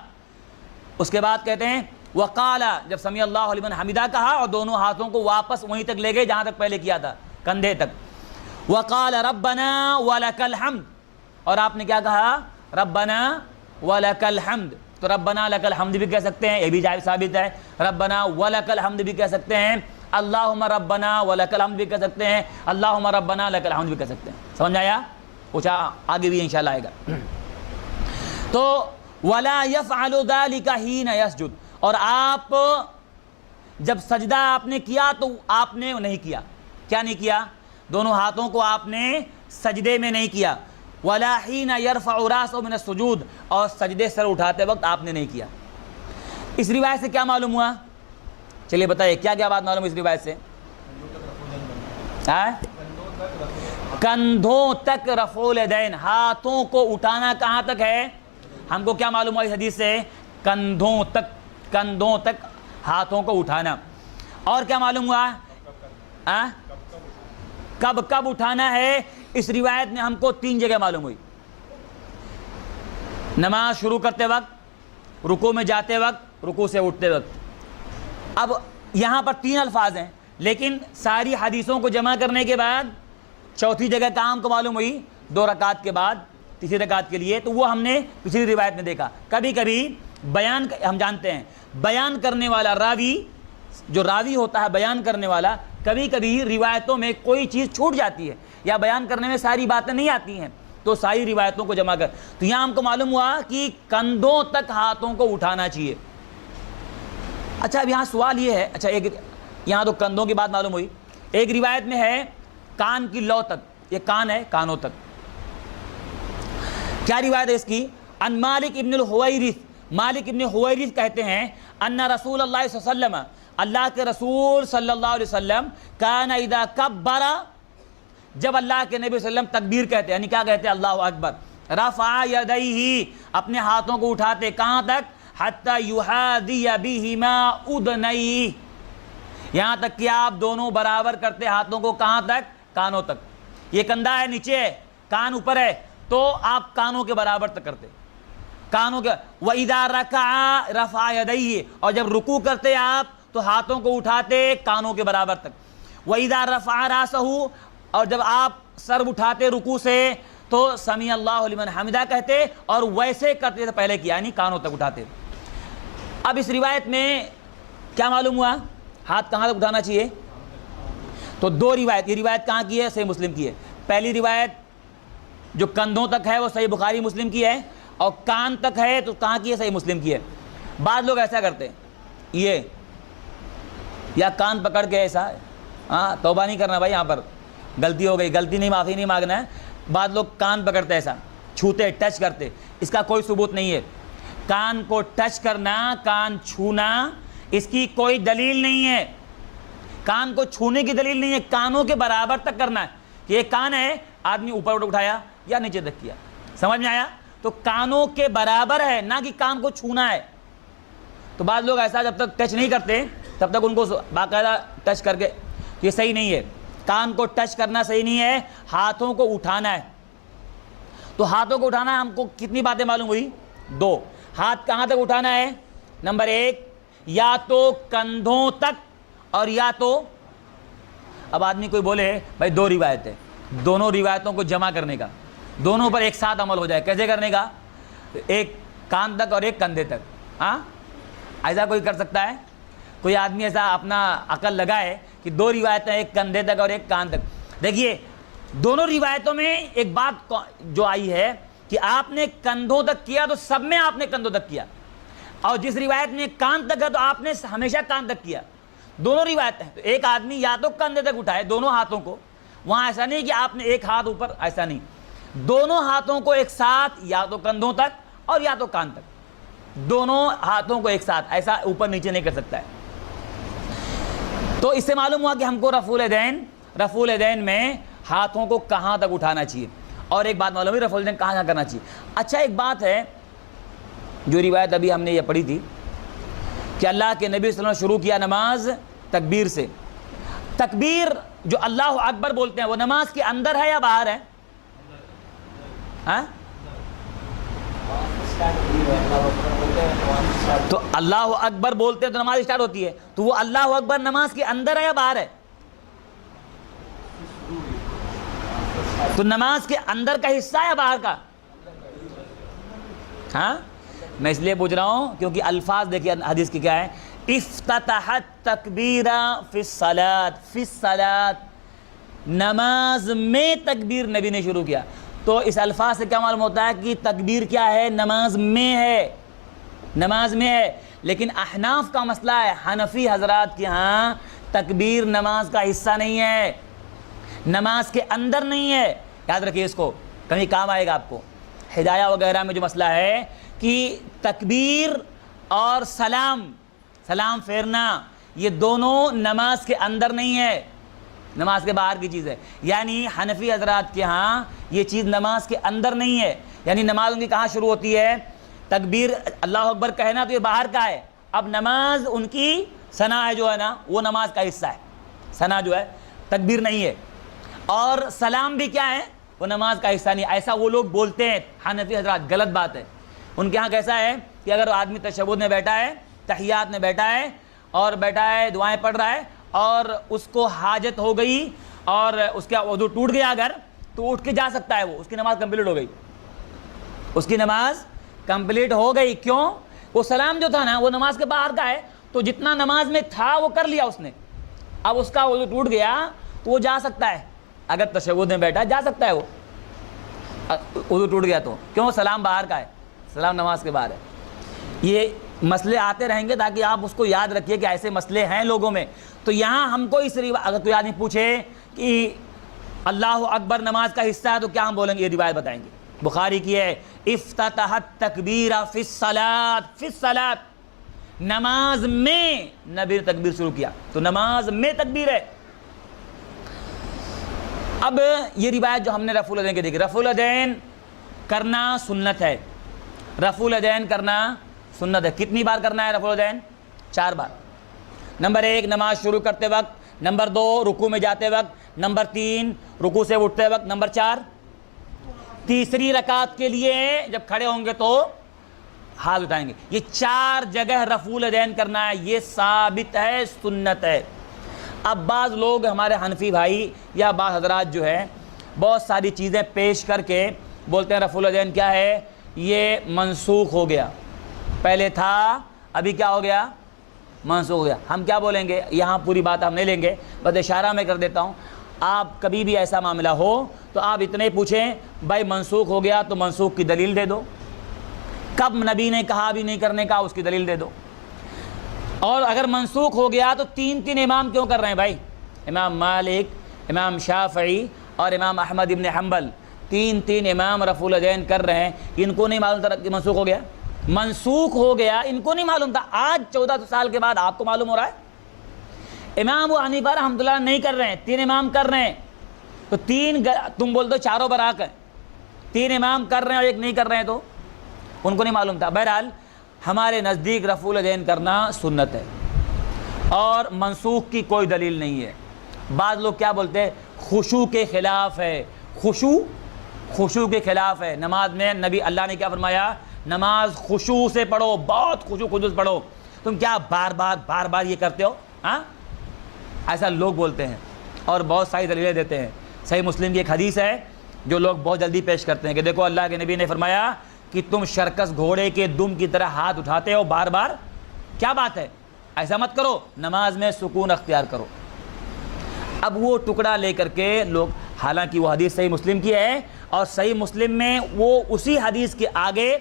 اس کے بعد کہتے ہیں وقال، جب سمیع اللہ لمن حمدہ کہا اور دونوں ہاتھوں کو واپس وہیں تک لے گئے جہاں تک پہلے کیا تھا، کندھے تک۔ وقال ربنا ولک الحمد، اور آپ نے کیا کہا؟ ربنا ولک الحمد، تو ربنا لک الحمد بھی کہہ سکتے ہیں، یہ بھی جائز ثابت ہے، ربنا ولک الحمد بھی کہہ سکتے ہیں، اللہم ربنا ولک الحمد بھی کہہ سکتے ہیں، اللہم ربنا لک الحمد بھی کہہ سکتے ہیں۔ سمجھ آیا؟ پوچھا آگے بھی انشاءاللہ آئے گا۔ تو ولا یفعل ذلک حین یسجد، اور آپ جب سجدہ آپ نے کیا تو آپ نے نہیں کیا، کیا نہیں کیا؟ دونوں ہاتھوں کو آپ نے سجدے میں نہیں کیا، ولا حین یرفع راسہ من السجود، اور سجدے سر اٹھاتے وقت آپ نے نہیں کیا۔ اس روایت سے کیا معلوم ہوا؟ چلیے بتائیے کیا کیا بات معلوم اس روایت سے؟ کندھوں تک رفع الیدین، ہاتھوں کو اٹھانا کہاں تک ہے؟ ہم کو کیا معلوم ہوا اس حدیث سے؟ کندھوں تک، کندھوں تک ہاتھوں کو اٹھانا۔ اور کیا معلوم ہوا؟ کب کب اٹھانا ہے؟ اس روایت میں ہم کو 3 جگہ معلوم ہوئی، نماز شروع کرتے وقت، رکوع میں جاتے وقت، رکوع سے اٹھتے وقت۔ اب یہاں پر 3 الفاظ ہیں، لیکن ساری حدیثوں کو جمع کرنے کے بعد چوتھی جگہ کا ہم کو معلوم ہوئی 2 رکعت کے بعد، تیسری رکعت کے لیے، تو وہ ہم نے پچھلی روایت میں دیکھا۔ کبھی کبھی بیان، ہم جانتے ہیں بیان کرنے والا راوی، جو راوی ہوتا ہے بیان کرنے والا، کبھی کبھی روایتوں میں کوئی چیز چھوٹ جاتی ہے یا بیان کرنے میں ساری باتیں نہیں آتی ہیں، تو ساری روایتوں کو جمع کر، تو یہاں ہم کو معلوم ہوا کہ کندھوں تک ہاتھوں کو اٹھانا چاہیے۔ اچھا اب یہاں سوال یہ ہے، اچھا ایک یہاں تو کندھوں کی بات معلوم ہوئی، ایک روایت میں ہے کان کی لو تک، یہ کان ہے، کانوں تک۔ کیا روایت ہے اس کی؟ ان مالک ابن الحویرث، مالک ابن حویرث کہتے ہیں ان رسول اللہ صلی اللہ علیہ وسلم، اللہ کے رسول صلی اللہ علیہ وسلم، کان اذا کبر، جب اللہ کے نبی صلی اللہ علیہ وسلم تکبیر کہتے یعنی کیا کہتے ہیں؟ اللہ اکبر، رفع یدیہ، اپنے ہاتھوں کو اٹھاتے کہاں تک؟ حتی یحاذی بہما اذنیہ، یہاں تک کہ آپ دونوں برابر کرتے ہاتھوں کو کہاں تک؟ کانوں تک۔ یہ کندھا ہے نیچے ہے، کان اوپر ہے، تو آپ کانوں کے برابر تک کرتے، کانوں کے۔ وَإِذَا رَكَعَ رَفَعَ يَدَيْهِ، اور جب رکوع کرتے آپ تو ہاتھوں کو اٹھاتے کانوں کے برابر تک۔ وَإِذَا رَفَعَ رَاسَهُ، اور جب آپ سر اٹھاتے رکوع سے تو سمیع اللہ لمن حمدہ کہتے، اور ویسے کرتے تھے پہلے کیا، یعنی کانوں تک اٹھاتے۔ اب اس روایت میں کیا معلوم ہوا؟ ہاتھ کہاں تک اٹھانا چاہیے؟ تو 2 روایت، یہ روایت کہاں کی ہے؟ صحیح مسلم کی ہے۔ پہلی روایت جو کندھوں تک ہے وہ صحیح بخاری مسلم کی ہے، اور کان تک ہے تو کہاں کی ہے؟ صحیح مسلم کی ہے۔ بعض لوگ ایسا کرتے ہیں، یہ یا کان پکڑ کے ایسا، ہاں توبہ نہیں کرنا بھائی، یہاں پر غلطی ہو گئی، غلطی نہیں، معافی نہیں مانگنا ہے۔ بعض لوگ کان پکڑتے ایسا، چھوتے، ٹچ کرتے، اس کا کوئی ثبوت نہیں ہے۔ کان کو ٹچ کرنا، کان چھونا، اس کی کوئی دلیل نہیں ہے، کان کو چھونے کی دلیل نہیں ہے، کانوں کے برابر تک کرنا ہے۔ یہ کان ہے، آدمی اوپر اٹھایا یا نیچے تک کیا، سمجھ میں آیا؟ تو کانوں کے برابر ہے، نہ کہ کان کو چھونا ہے۔ تو بعض لوگ ایسا جب تک ٹچ نہیں کرتے تب تک ان کو باقاعدہ ٹچ کر کے، یہ صحیح نہیں ہے، کان کو ٹچ کرنا صحیح نہیں ہے، ہاتھوں کو اٹھانا ہے۔ تو ہاتھوں کو اٹھانا ہے، ہم کو کتنی باتیں معلوم ہوئی؟ 2۔ ہاتھ کہاں تک اٹھانا ہے؟ نمبر 1 یا تو کندھوں تک، اور یا تو، اب آدمی کوئی بولے بھائی 2 روایت ہے، دونوں روایتوں کو جمع کرنے کا، دونوں پر ایک ساتھ عمل ہو جائے، کیسے کرنے کا؟ ایک کان تک اور ایک کندھے تک. ہاں ایسا کوئی کر سکتا ہے؟ کوئی آدمی ایسا اپنا عقل لگائے کہ 2 روایتیں ایک کندھے تک اور ایک کان تک. دیکھیے دونوں روایتوں میں ایک بات جو آئی ہے کہ آپ نے کندھوں تک کیا تو سب میں آپ نے کندھوں تک کیا, اور جس روایت میں کان تک ہے تو آپ نے ہمیشہ کان تک کیا. دونوں روایتیں ہیں. تو ایک آدمی یا تو کندھے تک اٹھائے دونوں ہاتھوں کو, وہاں ایسا نہیں کہ آپ نے ایک ہاتھ اوپر, ایسا نہیں, دونوں ہاتھوں کو ایک ساتھ یا تو کندھوں تک اور یا تو کان تک, دونوں ہاتھوں کو ایک ساتھ, ایسا اوپر نیچے نہیں کر سکتا ہے. تو اس سے معلوم ہوا کہ ہم کو رفع الیدین میں ہاتھوں کو کہاں تک اٹھانا چاہیے, اور ایک بات معلوم ہے رفع الیدین کہاں کرنا چاہیے. اچھا ایک بات ہے جو روایت ابھی ہم نے یہ پڑھی تھی کہ اللہ کے نبی صلی اللہ علیہ وسلم شروع کیا نماز تکبیر سے. تکبیر جو اللہ اکبر بولتے ہیں وہ نماز کے اندر ہے یا باہر ہے؟ ہاں تو اللہ اکبر بولتے ہیں تو نماز اسٹارٹ ہوتی ہے, تو وہ اللہ اکبر نماز کے اندر ہے یا باہر ہے؟ تو نماز کے اندر کا حصہ ہے یا باہر کا؟ ہاں میں اس لیے پوچھ رہا ہوں کیونکہ الفاظ دیکھیے حدیث کی کیا ہے, افتتحت تکبیرا فی الصلاۃ, نماز میں تکبیر نبی نے شروع کیا. تو اس الفاظ سے کیا معلوم ہوتا ہے کہ تکبیر کیا ہے؟ نماز میں ہے, نماز میں ہے. لیکن احناف کا مسئلہ ہے, حنفی حضرات کے ہاں تکبیر نماز کا حصہ نہیں ہے, نماز کے اندر نہیں ہے. یاد رکھیے اس کو, کہیں کام آئے گا آپ کو. ہدایہ وغیرہ میں جو مسئلہ ہے کہ تکبیر اور سلام پھیرنا یہ دونوں نماز کے اندر نہیں ہے, نماز کے باہر کی چیز ہے. یعنی حنفی حضرات کے ہاں یہ چیز نماز کے اندر نہیں ہے, یعنی نماز ان کی کہاں شروع ہوتی ہے؟ تکبیر اللہ اکبر کہنا تو یہ باہر کا ہے. اب نماز ان کی ثنا ہے جو ہے نا, وہ نماز کا حصہ ہے, ثنا جو ہے تکبیر نہیں ہے. اور سلام بھی کیا ہے؟ وہ نماز کا حصہ نہیں. ایسا وہ لوگ بولتے ہیں حنفی حضرات, غلط بات ہے. ان کے ہاں کیسا ہے کہ اگر آدمی تشہد میں بیٹھا ہے, تحیات میں بیٹھا ہے اور بیٹھا ہے دعائیں پڑھ رہا ہے اور اس کو حاجت ہو گئی اور اس کا وضو ٹوٹ گیا اگر, تو اٹھ کے جا سکتا ہے, وہ اس کی نماز کمپلیٹ ہو گئی, اس کی نماز کمپلیٹ ہو گئی. کیوں؟ وہ سلام جو تھا نا وہ نماز کے باہر کا ہے, تو جتنا نماز میں تھا وہ کر لیا اس نے. اب اس کا وضو ٹوٹ گیا تو وہ جا سکتا ہے, اگر تشہد میں بیٹھا جا سکتا ہے, وہ وضو ٹوٹ گیا تو. کیوں؟ سلام باہر کا ہے, سلام نماز کے باہر ہے. یہ مسئلے آتے رہیں گے تاکہ آپ اس کو یاد رکھیے کہ ایسے مسئلے ہیں لوگوں میں. تو یہاں ہم کو اس اگر کوئی آدمی پوچھے کہ اللہ اکبر نماز کا حصہ ہے تو کیا ہم بولیں گے؟ یہ روایت بتائیں گے. بخاری کی ہے, افتتحت تکبیر فی الصلاۃ, نماز میں نبی نے تکبیر شروع کیا, تو نماز میں تکبیر ہے. اب یہ روایت جو ہم نے رفع الیدین کی دیکھی, رفع الیدین کرنا سنت ہے, رفع الیدین کرنا سنت ہے. کتنی بار کرنا ہے رفع الیدین؟ 4 بار. نمبر 1 نماز شروع کرتے وقت, نمبر 2 رکوع میں جاتے وقت, نمبر 3 رکوع سے اٹھتے وقت, نمبر 4 تیسری رکعت کے لیے جب کھڑے ہوں گے تو ہاتھ اٹھائیں گے. یہ 4 جگہ رفع الیدین کرنا ہے, یہ ثابت ہے, سنت ہے. اب بعض لوگ ہمارے حنفی بھائی یا بعض حضرات جو ہے بہت ساری چیزیں پیش کر کے بولتے ہیں رفع الیدین کیا ہے, یہ منسوخ ہو گیا, پہلے تھا ابھی کیا ہو گیا, منسوخ ہو گیا. ہم کیا بولیں گے, یہاں پوری بات ہم نہیں لیں گے, بس اشارہ میں کر دیتا ہوں. آپ کبھی بھی ایسا معاملہ ہو تو آپ اتنے پوچھیں بھائی منسوخ ہو گیا تو منسوخ کی دلیل دے دو, کب نبی نے کہا بھی نہیں کرنے کا اس کی دلیل دے دو. اور اگر منسوخ ہو گیا تو 3 امام کیوں کر رہے ہیں بھائی؟ امام مالک, امام شافعی اور امام احمد ابن حنبل, 3 امام رفع الیدین کر رہے ہیں. ان کو نہیں معلوم تھا کہ منسوخ ہو گیا؟ منسوخ ہو گیا, ان کو نہیں معلوم تھا. آج 14 سال کے بعد آپ کو معلوم ہو رہا ہے. امام ابو حنیفہ رحمۃ اللہ نہیں کر رہے ہیں, 3 امام کر رہے ہیں. تو 3 تم بول دو چاروں برحق ہیں, 3 امام کر رہے ہیں اور 1 نہیں کر رہے ہیں, تو ان کو نہیں معلوم تھا. بہرحال ہمارے نزدیک رفع الیدین کرنا سنت ہے اور منسوخ کی کوئی دلیل نہیں ہے. بعض لوگ کیا بولتے ہیں, خشوع کے خلاف ہے, خشوع کے خلاف ہے. نماز میں نبی اللہ نے کیا فرمایا, نماز خشوع سے پڑھو, بہت خشوع سے پڑھو. تم کیا بار بار یہ کرتے ہو؟ ہاں ایسا لوگ بولتے ہیں اور بہت ساری دلیلیں دیتے ہیں. صحیح مسلم کی ایک حدیث ہے جو لوگ بہت جلدی پیش کرتے ہیں کہ دیکھو اللہ کے نبی نے فرمایا کہ تم شرکس گھوڑے کے دم کی طرح ہاتھ اٹھاتے ہو بار بار، کیا بات ہے؟ ایسا مت کرو، نماز میں سکون اختیار کرو۔ اب وہ ٹکڑا لے کر کے لوگ، حالانکہ وہ حدیث صحیح مسلم کی ہے، اور صحیح مسلم میں وہ اسی حدیث کے آگے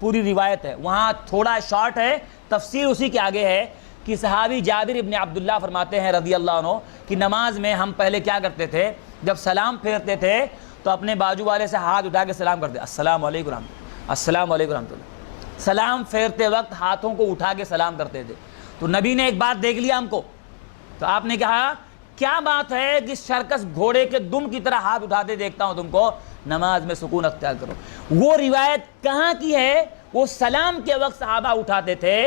پوری روایت ہے، وہاں تھوڑا شارٹ ہے، تفسیر اسی کے آگے ہے کہ صحابی جابر ابن عبداللہ فرماتے ہیں رضی اللہ عنہ کہ نماز میں ہم پہلے کیا کرتے تھے، جب سلام پھیرتے تھے تو اپنے بازو والے سے ہاتھ اٹھا کے سلام کرتے، السلام علیکم رحمۃ اللہ، السلام علیکم رحمۃ اللہ۔ سلام پھیرتے وقت ہاتھوں کو اٹھا کے سلام کرتے تھے۔ تو نبی نے ایک بات دیکھ لیا ہم کو، تو آپ نے کہا کیا بات ہے کہ شرکس گھوڑے کے دم کی طرح ہاتھ اٹھاتے دیکھتا ہوں تم کو، نماز میں سکون اختیار کرو۔ وہ روایت کہاں کی ہے؟ وہ سلام کے وقت صحابہ اٹھاتے تھے،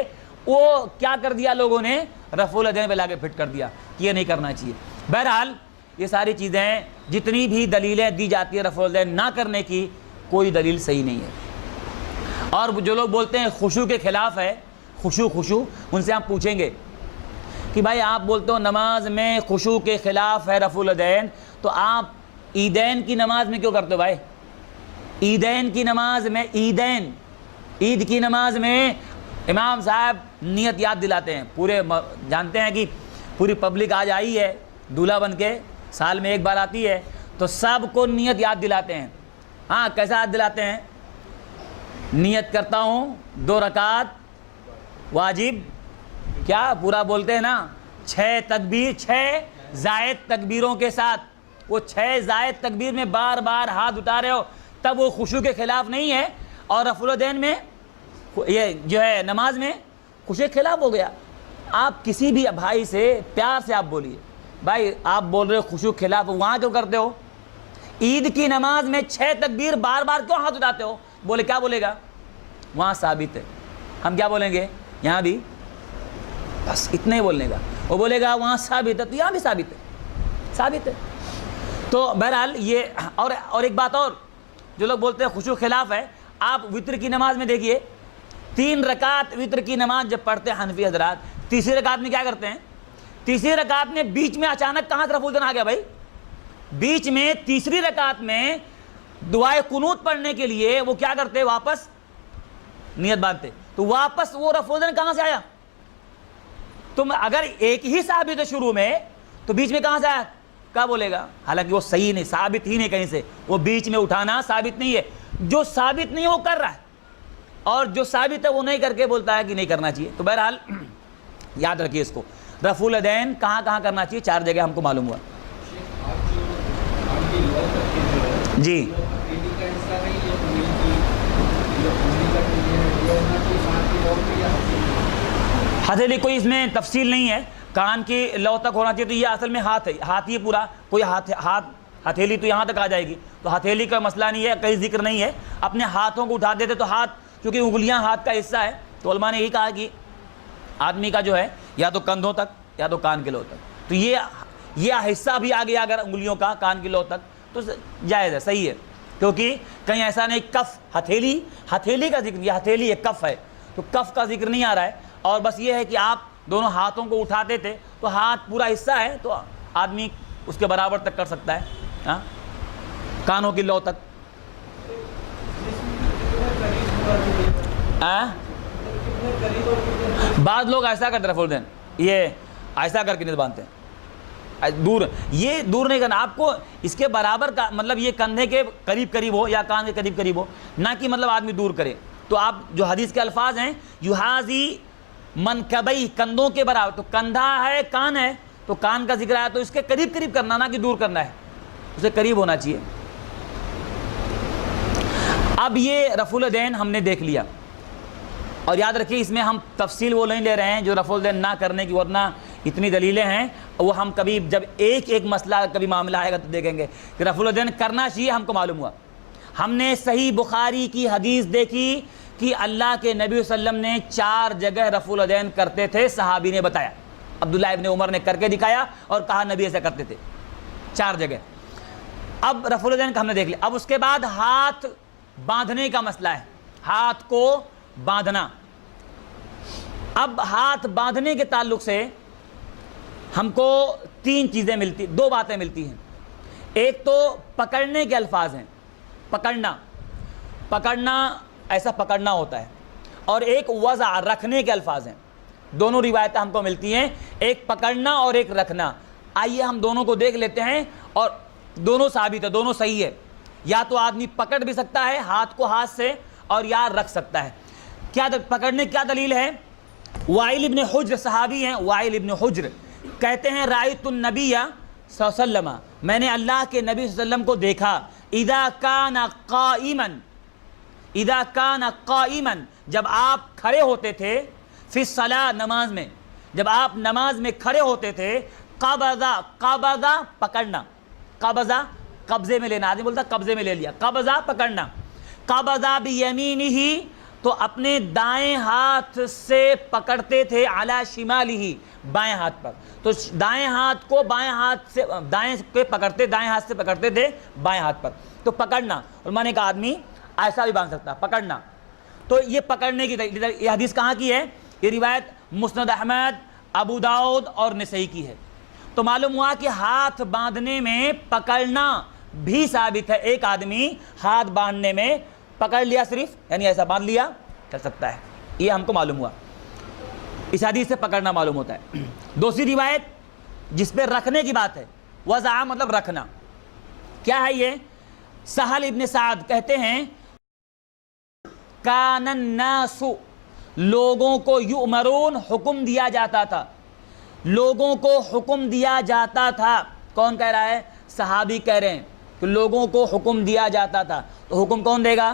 وہ کیا کر دیا لوگوں نے؟ رفع الیدین پہ لا کے فٹ کر دیا کہ یہ نہیں کرنا چاہیے۔ بہرحال یہ ساری چیزیں، جتنی بھی دلیلیں دی جاتی ہیں رفع الیدین نہ کرنے کی، کوئی دلیل صحیح نہیں ہے۔ اور جو لوگ بولتے ہیں خشوع کے خلاف ہے، خشوع ان سے ہم پوچھیں گے کہ بھائی آپ بولتے ہو نماز میں خشوع کے خلاف ہے رفع الیدین، تو آپ عیدین کی نماز میں کیوں کرتے ہو بھائی؟ عیدین کی نماز میں، عید کی نماز میں امام صاحب نیت یاد دلاتے ہیں، پورے جانتے ہیں کہ پوری پبلک آج آئی ہے دولہا بن کے، سال میں ایک بار آتی ہے، تو سب کو نیت یاد دلاتے ہیں۔ ہاں کیسا یاد دلاتے ہیں؟ نیت کرتا ہوں 2 رکعت واجب، کیا پورا بولتے ہیں نا، 6 تکبیر، 6 زائد تکبیروں کے ساتھ، وہ 6 زائد تکبیر میں بار بار ہاتھ اٹھا رہے ہو، تب وہ خشوع کے خلاف نہیں ہے۔ اور رفع الیدین میں، یہ جو ہے نماز میں خشوع کے خلاف ہو گیا۔ آپ کسی بھی بھائی سے پیار سے آپ بولیے، بھائی آپ بول رہے ہو خشوع کے خلاف، وہاں کیوں کرتے ہو؟ عید کی نماز میں 6 تکبیر بار بار کیوں ہاتھ اٹھاتے ہو؟ بولے کیا بولے گا؟ وہاں ثابت ہے۔ ہم کیا بولیں گے؟ یہاں بھی بس اتنا ہی بولنے کا، وہ بولے گا وہاں ثابت ہے، تو یہاں بھی ثابت ہے۔ تو بہرحال یہ، اور ایک بات اور، جو لوگ بولتے ہیں خشوع خلاف ہے، آپ وتر کی نماز میں دیکھیے، 3 رکعت وتر کی نماز جب پڑھتے ہیں حنفی حضرات، تیسری رکعت میں کیا کرتے ہیں؟ تیسری رکعت میں بیچ میں اچانک کہاں رفع الیدین آ گیا بھائی؟ بیچ میں تیسری رکعت میں دعائے قنوت پڑھنے کے لیے وہ کیا کرتے؟ واپس نیت باندھتے، تو واپس وہ رفع الیدین کہاں سے آیا؟ تم اگر ایک ہی ثابت ہے شروع میں، تو بیچ میں کہاں سے آیا؟ کیا بولے گا؟ حالانکہ وہ صحیح نہیں، ثابت ہی نہیں کہیں سے، وہ بیچ میں اٹھانا ثابت نہیں ہے۔ جو ثابت نہیں ہے وہ کر رہا ہے، اور جو ثابت ہے وہ نہیں کر کے بولتا ہے کہ نہیں کرنا چاہیے۔ تو بہرحال یاد رکھیے اس کو، رفع الیدین کہاں کہاں کرنا چاہیے، 4 جگہ ہم کو معلوم ہوا۔ جی ہتھیلی کوئی اس میں تفصیل نہیں ہے، کان کی لو تک ہونا چاہیے، تو یہ اصل میں ہاتھ ہے، ہاتھ ہی پورا، کوئی ہتھیلی تو یہاں تک آ جائے گی، تو ہتھیلی کا مسئلہ نہیں ہے، کہیں ذکر نہیں ہے۔ اپنے ہاتھوں کو اٹھا دیتے تو ہاتھ، کیونکہ انگلیاں ہاتھ کا حصہ ہے، تو علماء نے یہی کہا کہ آدمی کا جو ہے یا تو کندھوں تک یا تو کان کی لو تک، تو یہ حصہ بھی آ گیا اگر انگلیوں کا کان کی لو تک تو جائز ہے، صحیح ہے، کیونکہ کہیں ایسا نہیں کف، ہتھیلی کا ذکر، یہ ہتھیلی ہے، کف ہے، تو کف کا ذکر نہیں آ رہا ہے، اور بس یہ ہے کہ آپ دونوں ہاتھوں کو اٹھاتے تھے تو ہاتھ پورا حصہ ہے، تو آدمی اس کے برابر تک کر سکتا ہے، ہاں کانوں کی لو تک۔ بعض لوگ ایسا کرتے رفع الیدین، یہ ایسا کر کے نہیں باندھتے ہیں، دور، یہ دور نہیں کرنا آپ کو، اس کے برابر کا مطلب یہ کندھے کے قریب ہو یا کان کے قریب ہو، نہ کہ مطلب آدمی دور کرے۔ تو آپ جو حدیث کے الفاظ ہیں، یحاذی منکبئی، کندھوں کے برابر، تو کندھا ہے، کان ہے، تو کان کا ذکر آیا تو اس کے قریب کرنا، نہ کہ دور کرنا ہے، اسے قریب ہونا چاہیے۔ اب یہ رفع الیدین ہم نے دیکھ لیا، اور یاد رکھیے اس میں ہم تفصیل وہ نہیں لے رہے ہیں جو رفع الیدین نہ کرنے کی، ورنہ اتنی دلیلیں ہیں، وہ ہم کبھی جب ایک مسئلہ کبھی معاملہ آئے گا تو دیکھیں گے کہ رفع الیدین کرنا چاہیے، ہم کو معلوم ہوا۔ ہم نے صحیح بخاری کی حدیث دیکھی کہ اللہ کے نبی صلی اللہ علیہ وسلم نے 4 جگہ رفع الیدین کرتے تھے، صحابی نے بتایا، عبداللہ ابن عمر نے کر کے دکھایا اور کہا نبی ایسا کرتے تھے 4 جگہ۔ اب رفع الیدین کا ہم نے دیکھ لیا، اب اس کے بعد ہاتھ باندھنے کا مسئلہ ہے، ہاتھ کو باندھنا۔ اب ہاتھ باندھنے کے تعلق سے ہم کو 2 باتیں ملتی ہیں۔ ایک تو پکڑنے کے الفاظ ہیں، پکڑنا ایسا پکڑنا ہوتا ہے، اور ایک وضع رکھنے کے الفاظ ہیں. دونوں روایتیں ہم کو ملتی ہیں، ایک پکڑنا اور ایک رکھنا. آئیے ہم دونوں کو دیکھ لیتے ہیں، اور دونوں ثابت ہے، دونوں صحیح ہے. یا تو آدمی پکڑ بھی سکتا ہے ہاتھ کو ہاتھ سے، اور یا رکھ سکتا ہے. کیا پکڑنے کیا دلیل ہے؟ وائل ابن حجر صحابی ہیں، وائل ابن حجر کہتے ہیں رأیت النبی صلی اللہ علیہ وسلم، میں نے اللہ کے نبی صلی اللہ علیہ وسلم کو دیکھا، اذا کان قائما، جب آپ کھڑے ہوتے تھے، فی الصلاۃ، نماز میں، جب آپ نماز میں کھڑے ہوتے تھے، قبضہ پکڑنا، قبضہ قبضے میں لینا، آدمی بولتا قبضے میں لے لیا، قبضہ پکڑنا، قبضہ بیمینہ، تو اپنے دائیں ہاتھ سے پکڑتے تھے، علی شمالہ، بائیں ہاتھ پر. تو دائیں ہاتھ کو بائیں ہاتھ سے، دائیں پہ پکڑتے، دائیں ہاتھ سے پکڑتے تھے بائیں ہاتھ پر. تو پکڑنا، علماء نے کہا آدمی ایسا بھی باندھ سکتا، پکڑنا. تو یہ پکڑنے کی یہ حدیث کہاں کی ہے؟ یہ روایت مسند احمد، ابو داؤد اور نسائی کی ہے. تو معلوم ہوا کہ ہاتھ باندھنے میں پکڑنا بھی ثابت ہے. ایک آدمی ہاتھ باندھنے میں پکڑ لیا صرف، یعنی ایسا باندھ لیا، کر سکتا ہے. یہ ہم کو معلوم ہوا، اس حدیث سے پکڑنا معلوم ہوتا ہے. دوسری روایت جس پہ رکھنے کی بات ہے، وضع مطلب رکھنا، کیا ہے یہ؟ سہل ابن سعد کہتے ہیں کان الناس، لوگوں کو یؤمرون، حکم دیا جاتا تھا، لوگوں کو حکم دیا جاتا تھا. کون کہہ رہا ہے؟ صحابی کہہ رہے ہیں کہ لوگوں کو حکم دیا جاتا تھا. تو حکم کون دے گا؟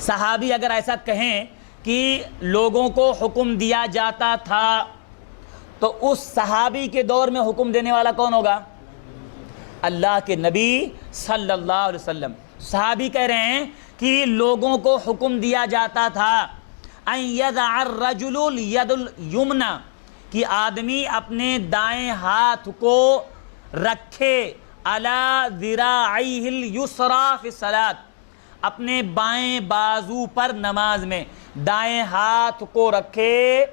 صحابی اگر ایسا کہیں کہ لوگوں کو حکم دیا جاتا تھا، تو اس صحابی کے دور میں حکم دینے والا کون ہوگا؟ اللہ کے نبی صلی اللہ علیہ وسلم. صحابی کہہ رہے ہیں کہ لوگوں کو حکم دیا جاتا تھا ان یضع الرجل الید الیمنی، کہ آدمی اپنے دائیں ہاتھ کو رکھے، علی ذراعیہ الیسری فی الصلاۃ، اپنے بائیں بازو پر نماز میں. دائیں ہاتھ کو رکھے،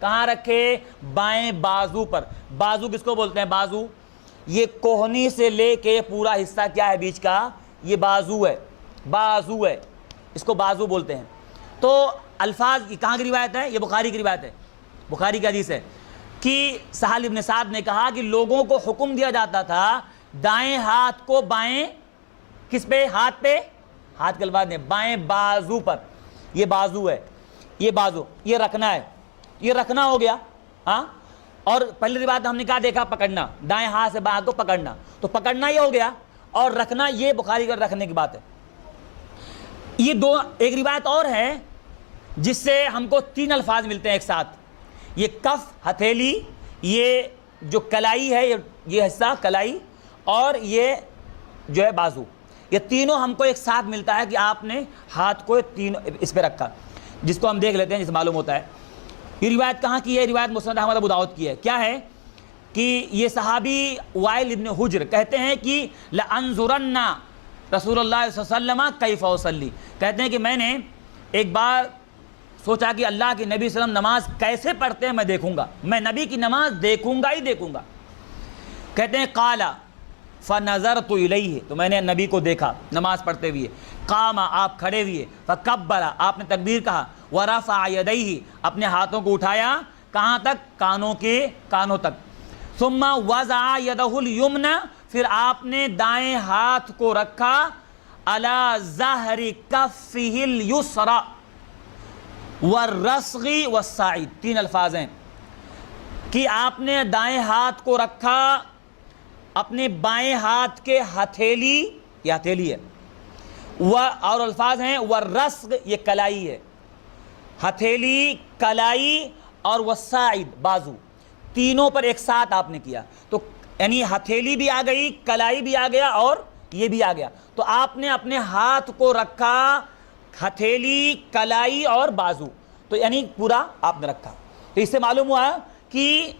کہاں رکھے؟ بائیں بازو پر. بازو کس کو بولتے ہیں؟ بازو یہ کوہنی سے لے کے پورا حصہ کیا ہے بیچ کا؟ یہ بازو ہے، بازو ہے، اس کو بازو بولتے ہیں. تو الفاظ یہ کہاں کی روایت ہے؟ یہ بخاری کی روایت ہے، بخاری کی حدیث ہے کہ سہل ابن سعد نے کہا کہ لوگوں کو حکم دیا جاتا تھا دائیں ہاتھ کو بائیں، کس پہ؟ ہاتھ پہ، ہاتھ کے الفاظ نے بائیں بازو پر. یہ بازو ہے، یہ بازو، یہ رکھنا ہے، یہ رکھنا ہو گیا. ہاں، اور پہلی روایت ہم نے کہا دیکھا پکڑنا، دائیں ہاتھ سے بائیں ہاتھ کو پکڑنا، تو پکڑنا یہ ہو گیا، اور رکھنا یہ بخاری کا رکھنے کی بات ہے. یہ دو، ایک روایت اور ہے جس سے ہم کو تین الفاظ ملتے ہیں ایک ساتھ. یہ کف، ہتھیلی، یہ جو کلائی ہے، یہ حصہ کلائی، اور یہ جو ہے بازو، یہ تینوں ہم کو ایک ساتھ ملتا ہے کہ آپ نے ہاتھ کو تینوں اس پہ رکھا، جس کو ہم دیکھ لیتے ہیں، جس معلوم ہوتا ہے. یہ روایت کہاں کی ہے؟ روایت مسند احمد ابو داؤد کی ہے. کیا ہے کہ یہ صحابی وائل ابن حجر کہتے ہیں کہ لأنظرن رسول اللہ صلی اللہ علیہ وسلم کیف اصلی، کہتے ہیں کہ میں نے ایک بار سوچا کہ اللہ کے نبی صلی اللہ علیہ وسلم نماز کیسے پڑھتے ہیں میں دیکھوں گا، میں نبی کی نماز دیکھوں گا ہی دیکھوں گا. کہتے ہیں قال فنظرت الیہ، تو میں نے نبی کو دیکھا نماز پڑھتے ہوئے. قام، آپ کھڑے ہوئے. فکبر، آپ نے تکبیر کہا. ورفع یدیہ، اپنے ہاتھوں کو اٹھایا، کہاں تک؟ کانوں کے کانوں تک. ثم وضع یدہ الیمنی، پھر آپ نے دائیں ہاتھ کو رکھا، علی ظہر کفہ الیسری والرسغ والصاعد. تین الفاظ ہیں کہ آپ نے دائیں ہاتھ کو رکھا اپنے بائیں ہاتھ کے ہتھیلی، یہ ہتھیلی ہے، اور الفاظ ہیں والرسغ، یہ کلائی ہے، ہتھیلی، کلائی اور والصاعد، بازو، تینوں پر ایک ساتھ آپ نے کیا. تو یعنی ہتھیلی بھی آ گئی، کلائی بھی آ گیا، اور یہ بھی آ گیا. تو آپ نے اپنے ہاتھ کو رکھا، ہتھیلی، کلائی اور بازو، تو یعنی پورا آپ نے رکھا. تو اس سے معلوم ہوا کہ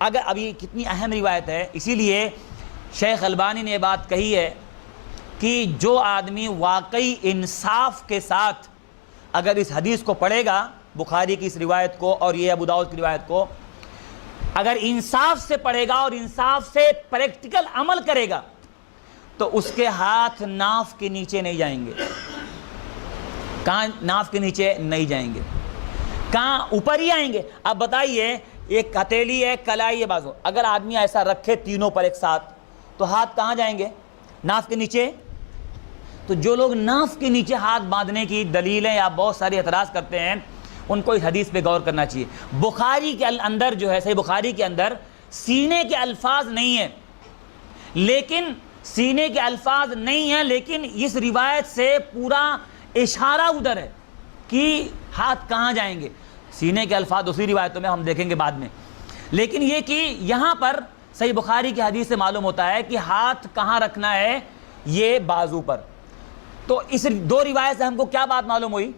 اگر ابھی کتنی اہم روایت ہے. اسی لیے شیخ البانی نے یہ بات کہی ہے کہ جو آدمی واقعی انصاف کے ساتھ اگر اس حدیث کو پڑھے گا، بخاری کی اس روایت کو اور یہ ابو داؤد کی روایت کو، اگر انصاف سے پڑھے گا اور انصاف سے پریکٹیکل عمل کرے گا، تو اس کے ہاتھ ناف کے نیچے نہیں جائیں گے. کہاں؟ ناف کے نیچے نہیں جائیں گے. کہاں؟ اوپر ہی آئیں گے. اب بتائیے ایک ہتھیلی ہے، کلائی ہے، بازو، اگر آدمی ایسا رکھے تینوں پر ایک ساتھ تو ہاتھ کہاں جائیں گے؟ ناف کے نیچے. تو جو لوگ ناف کے نیچے ہاتھ باندھنے کی دلیلیں یا بہت ساری اعتراض کرتے ہیں ان کو اس حدیث پہ غور کرنا چاہیے. بخاری کے اندر جو ہے، صحیح بخاری کے اندر سینے کے الفاظ نہیں ہیں، لیکن سینے کے الفاظ نہیں ہیں، لیکن اس روایت سے پورا اشارہ ادھر ہے کہ ہاتھ کہاں جائیں گے. سینے کے الفاظ دوسری روایتوں میں ہم دیکھیں گے بعد میں، لیکن یہ کہ یہاں پر صحیح بخاری کی حدیث سے معلوم ہوتا ہے کہ ہاتھ کہاں رکھنا ہے، یہ بازو پر. تو اس دو روایت سے ہم کو کیا بات معلوم ہوئی؟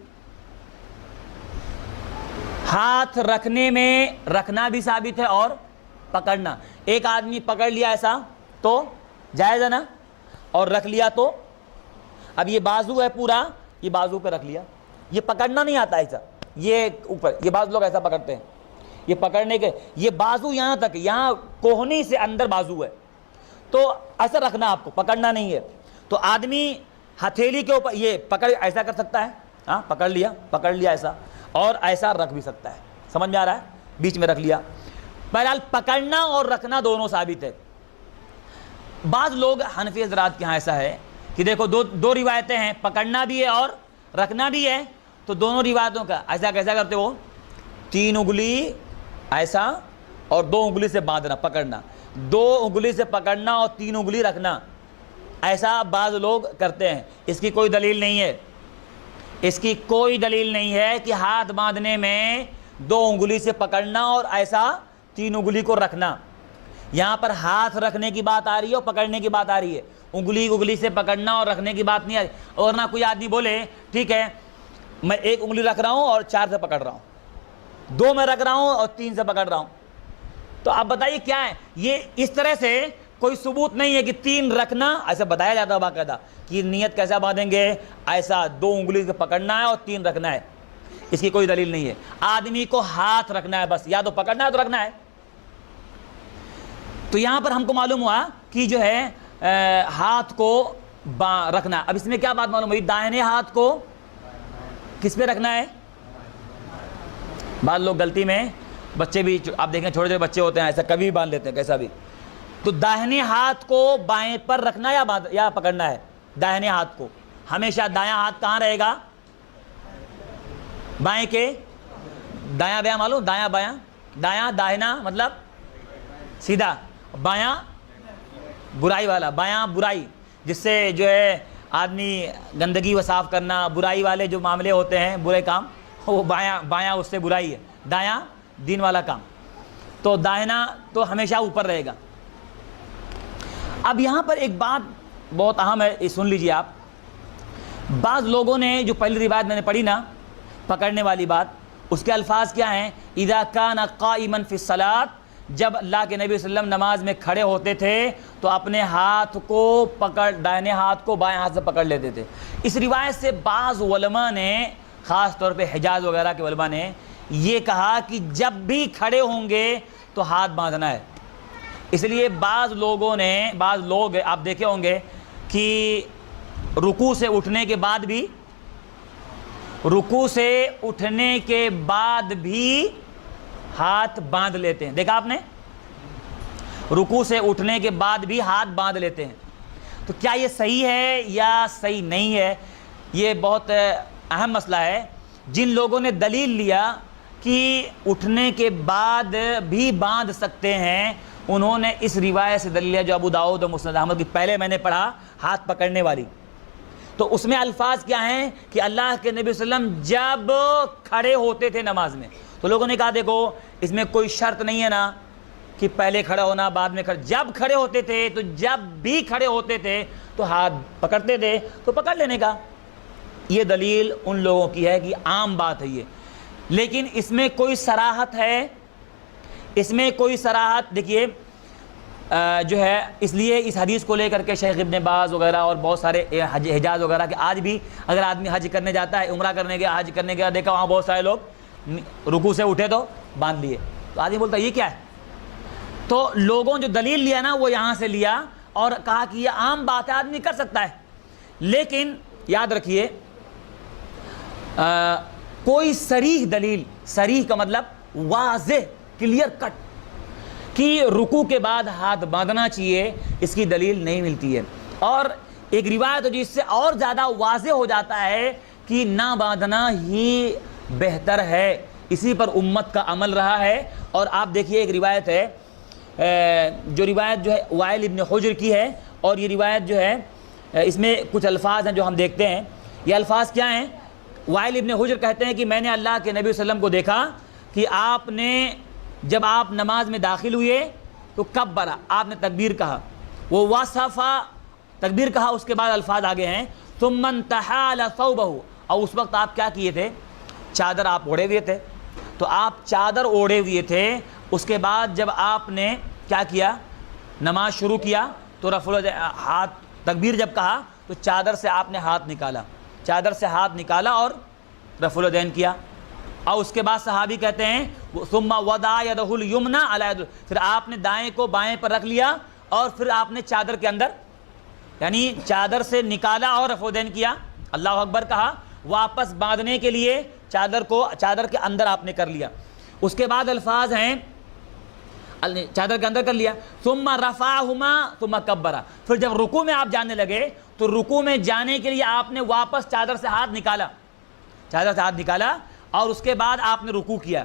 ہاتھ رکھنے میں رکھنا بھی ثابت ہے اور پکڑنا. ایک آدمی پکڑ لیا ایسا تو جائز ہے نا، اور رکھ لیا تو، اب یہ بازو ہے پورا، یہ بازو پہ رکھ لیا، یہ پکڑنا نہیں آتا ایسا، یہ اوپر، یہ بعض لوگ ایسا پکڑتے ہیں، یہ پکڑنے کے، یہ بازو یہاں تک، یہاں کوہنی سے اندر بازو ہے، تو ایسا رکھنا آپ کو، پکڑنا نہیں ہے. تو آدمی ہتھیلی کے اوپر یہ پکڑ ایسا کر سکتا ہے، ہاں پکڑ لیا ایسا، اور ایسا رکھ بھی سکتا ہے. سمجھ میں آ رہا ہے؟ بیچ میں رکھ لیا. بہرحال پکڑنا اور رکھنا دونوں ثابت ہے. بعض لوگ حنفی حضرات کے ہاں ایسا ہے کہ دیکھو دو روایتیں ہیں، پکڑنا بھی ہے اور رکھنا بھی ہے، تو دونوں روایتوں کا ایسا کیسا کرتے ہو؟ 3 انگلی ایسا اور 2 انگلی سے باندھنا، پکڑنا، 2 انگلی سے پکڑنا اور 3 انگلی رکھنا، ایسا بعض لوگ کرتے ہیں. اس کی کوئی دلیل نہیں ہے، اس کی کوئی دلیل نہیں ہے کہ ہاتھ باندھنے میں 2 انگلی سے پکڑنا اور ایسا 3 انگلی کو رکھنا. یہاں پر ہاتھ رکھنے کی بات آ رہی ہے اور پکڑنے کی بات آ رہی ہے، انگلی سے پکڑنا اور رکھنے کی بات نہیں آ رہی. اور نہ کوئی آدمی بولے ٹھیک ہے میں 1 انگلی رکھ رہا ہوں اور 4 سے پکڑ رہا ہوں، 2 میں رکھ رہا ہوں اور 3 سے پکڑ رہا ہوں. تو آپ بتائیے کیا ہے یہ؟ اس طرح سے کوئی ثبوت نہیں ہے کہ 3 رکھنا، ایسا بتایا جاتا ہے باقاعدہ کہ نیت کیسا باندھیں گے، ایسا 2 انگلی سے پکڑنا ہے اور 3 رکھنا ہے. اس کی کوئی دلیل نہیں ہے. آدمی کو ہاتھ رکھنا ہے بس، یا تو پکڑنا ہے تو رکھنا ہے. تو یہاں پر ہم کو معلوم ہوا کہ جو ہے ہاتھ کو رکھنا. اب اس میں کیا بات معلوم ہوئی؟ دائیں ہاتھ کو کس پہ رکھنا ہے؟ بعض لوگ غلطی میں، بچے بھی آپ دیکھیں چھوٹے چھوٹے بچے ہوتے ہیں ایسا کبھی بھی باندھ لیتے ہیں کیسا بھی. تو داہنے ہاتھ کو بائیں پر رکھنا یا پکڑنا ہے؟ داہنے ہاتھ کو. ہمیشہ دایاں ہاتھ کہاں رہے گا؟ بائیں کے. دایاں بایاں معلوم؟ دایاں بایاں، دایاں داہنا مطلب سیدھا، بایاں برائی والا، بایاں برائی، جس سے جو ہے آدمی گندگی و صاف کرنا، برائی والے جو معاملے ہوتے ہیں، برے کام، وہ بایاں اس سے برائی ہے، دایاں دین والا کام. تو داہنا تو ہمیشہ اوپر رہے گا. اب یہاں پر ایک بات بہت اہم ہے، سن لیجیے آپ. بعض لوگوں نے جو پہلی روایت میں نے پڑھی نا پکڑنے والی بات، اس کے الفاظ کیا ہیں؟ اذا کان قائما فی الصلاۃ، جب اللہ کے نبی صلی اللہ علیہ وسلم نماز میں کھڑے ہوتے تھے تو اپنے ہاتھ کو دائیں ہاتھ کو بائیں ہاتھ سے پکڑ لیتے تھے. اس روایت سے بعض علماء نے، خاص طور پہ حجاز وغیرہ کے علماء نے یہ کہا کہ جب بھی کھڑے ہوں گے تو ہاتھ باندھنا ہے. اس لیے بعض لوگ آپ دیکھے ہوں گے کہ رکوع سے اٹھنے کے بعد بھی ہاتھ باندھ لیتے ہیں. دیکھا آپ نے؟ رکوع سے اٹھنے کے بعد بھی ہاتھ باندھ لیتے ہیں. تو کیا یہ صحیح ہے یا صحیح نہیں ہے؟ یہ بہت اہم مسئلہ ہے. جن لوگوں نے دلیل لیا کہ اٹھنے کے بعد بھی باندھ سکتے ہیں، انہوں نے اس روایت سے دلیل لیا جو ابو داؤد اور مسند احمد کی پہلے میں نے پڑھا، ہاتھ پکڑنے والی. تو اس میں الفاظ کیا ہیں کہ اللہ کے نبی صلی اللہ علیہ وسلم جب کھڑے ہوتے تھے نماز میں، تو لوگوں نے کہا دیکھو اس میں کوئی شرط نہیں ہے نا کہ پہلے کھڑا ہونا بعد میں جب کھڑے ہوتے تھے تو جب بھی کھڑے ہوتے تھے تو ہاتھ پکڑتے تھے، تو پکڑ لینے کا. یہ دلیل ان لوگوں کی ہے کہ عام بات ہے یہ. لیکن اس میں کوئی صراحت ہے؟ اس میں کوئی صراحت دیکھیے جو ہے، اس لیے اس حدیث کو لے کر کے شیخ ابن باز وغیرہ اور بہت سارے حجاز وغیرہ کے آج بھی اگر آدمی حج کرنے جاتا ہے، عمرہ کرنے گیا، حج کرنے گیا، دیکھا وہاں بہت سارے لوگ رکوع سے اٹھے تو باندھ لیے. تو آدمی بولتا ہے یہ کیا ہے؟ تو لوگوں جو دلیل لیا نا وہ یہاں سے لیا اور کہا کہ یہ عام بات ہے، آدمی کر سکتا ہے. لیکن یاد رکھیے کوئی صریح دلیل، صریح کا مطلب واضح، کلیئر کٹ، کہ رکوع کے بعد ہاتھ باندھنا چاہیے، اس کی دلیل نہیں ملتی ہے۔ اور ایک روایت ہے جس سے اور زیادہ واضح ہو جاتا ہے کہ نہ باندھنا ہی بہتر ہے، اسی پر امت کا عمل رہا ہے۔ اور آپ دیکھیے ایک روایت ہے، جو روایت جو ہے وائل ابن حجر کی ہے، اور یہ روایت جو ہے اس میں کچھ الفاظ ہیں جو ہم دیکھتے ہیں۔ یہ الفاظ کیا ہیں؟ وائل ابن حجر کہتے ہیں کہ میں نے اللہ کے نبی صلی اللہ علیہ وسلم کو دیکھا کہ آپ نے جب آپ نماز میں داخل ہوئے تو کبرا، آپ نے تکبیر کہا، وہ وصفا، تکبیر کہا، اس کے بعد الفاظ آگے ہیں ثم انتحال ثوبہ، اور اس وقت آپ کیا کیے تھے؟ چادر آپ اوڑھے ہوئے تھے، تو آپ چادر اوڑھے ہوئے تھے، اس کے بعد جب آپ نے کیا کیا؟ نماز شروع کیا تو رفع ہاتھ، تکبیر جب کہا تو چادر سے آپ نے ہاتھ نکالا، چادر سے ہاتھ نکالا اور رفع الیدین کیا۔ اور اس کے بعد صحابی کہتے ہیں ثم وضع یدہ الیمنی علی ید، پھر آپ نے دائیں کو بائیں پر رکھ لیا، اور پھر آپ نے چادر کے اندر، یعنی چادر سے نکالا اور رفع الیدین کیا، اللہ اکبر کہا، واپس باندھنے کے لیے چادر کو چادر کے اندر آپ نے کر لیا۔ اس کے بعد الفاظ ہیں چادر کے اندر کر لیا، ثم رفعہما ثم کبرا، پھر جب رکوع میں آپ جانے لگے تو رکوع میں جانے کے لیے آپ نے واپس چادر سے ہاتھ نکالا، چادر سے ہاتھ نکالا، اور اس کے بعد آپ نے رکوع کیا۔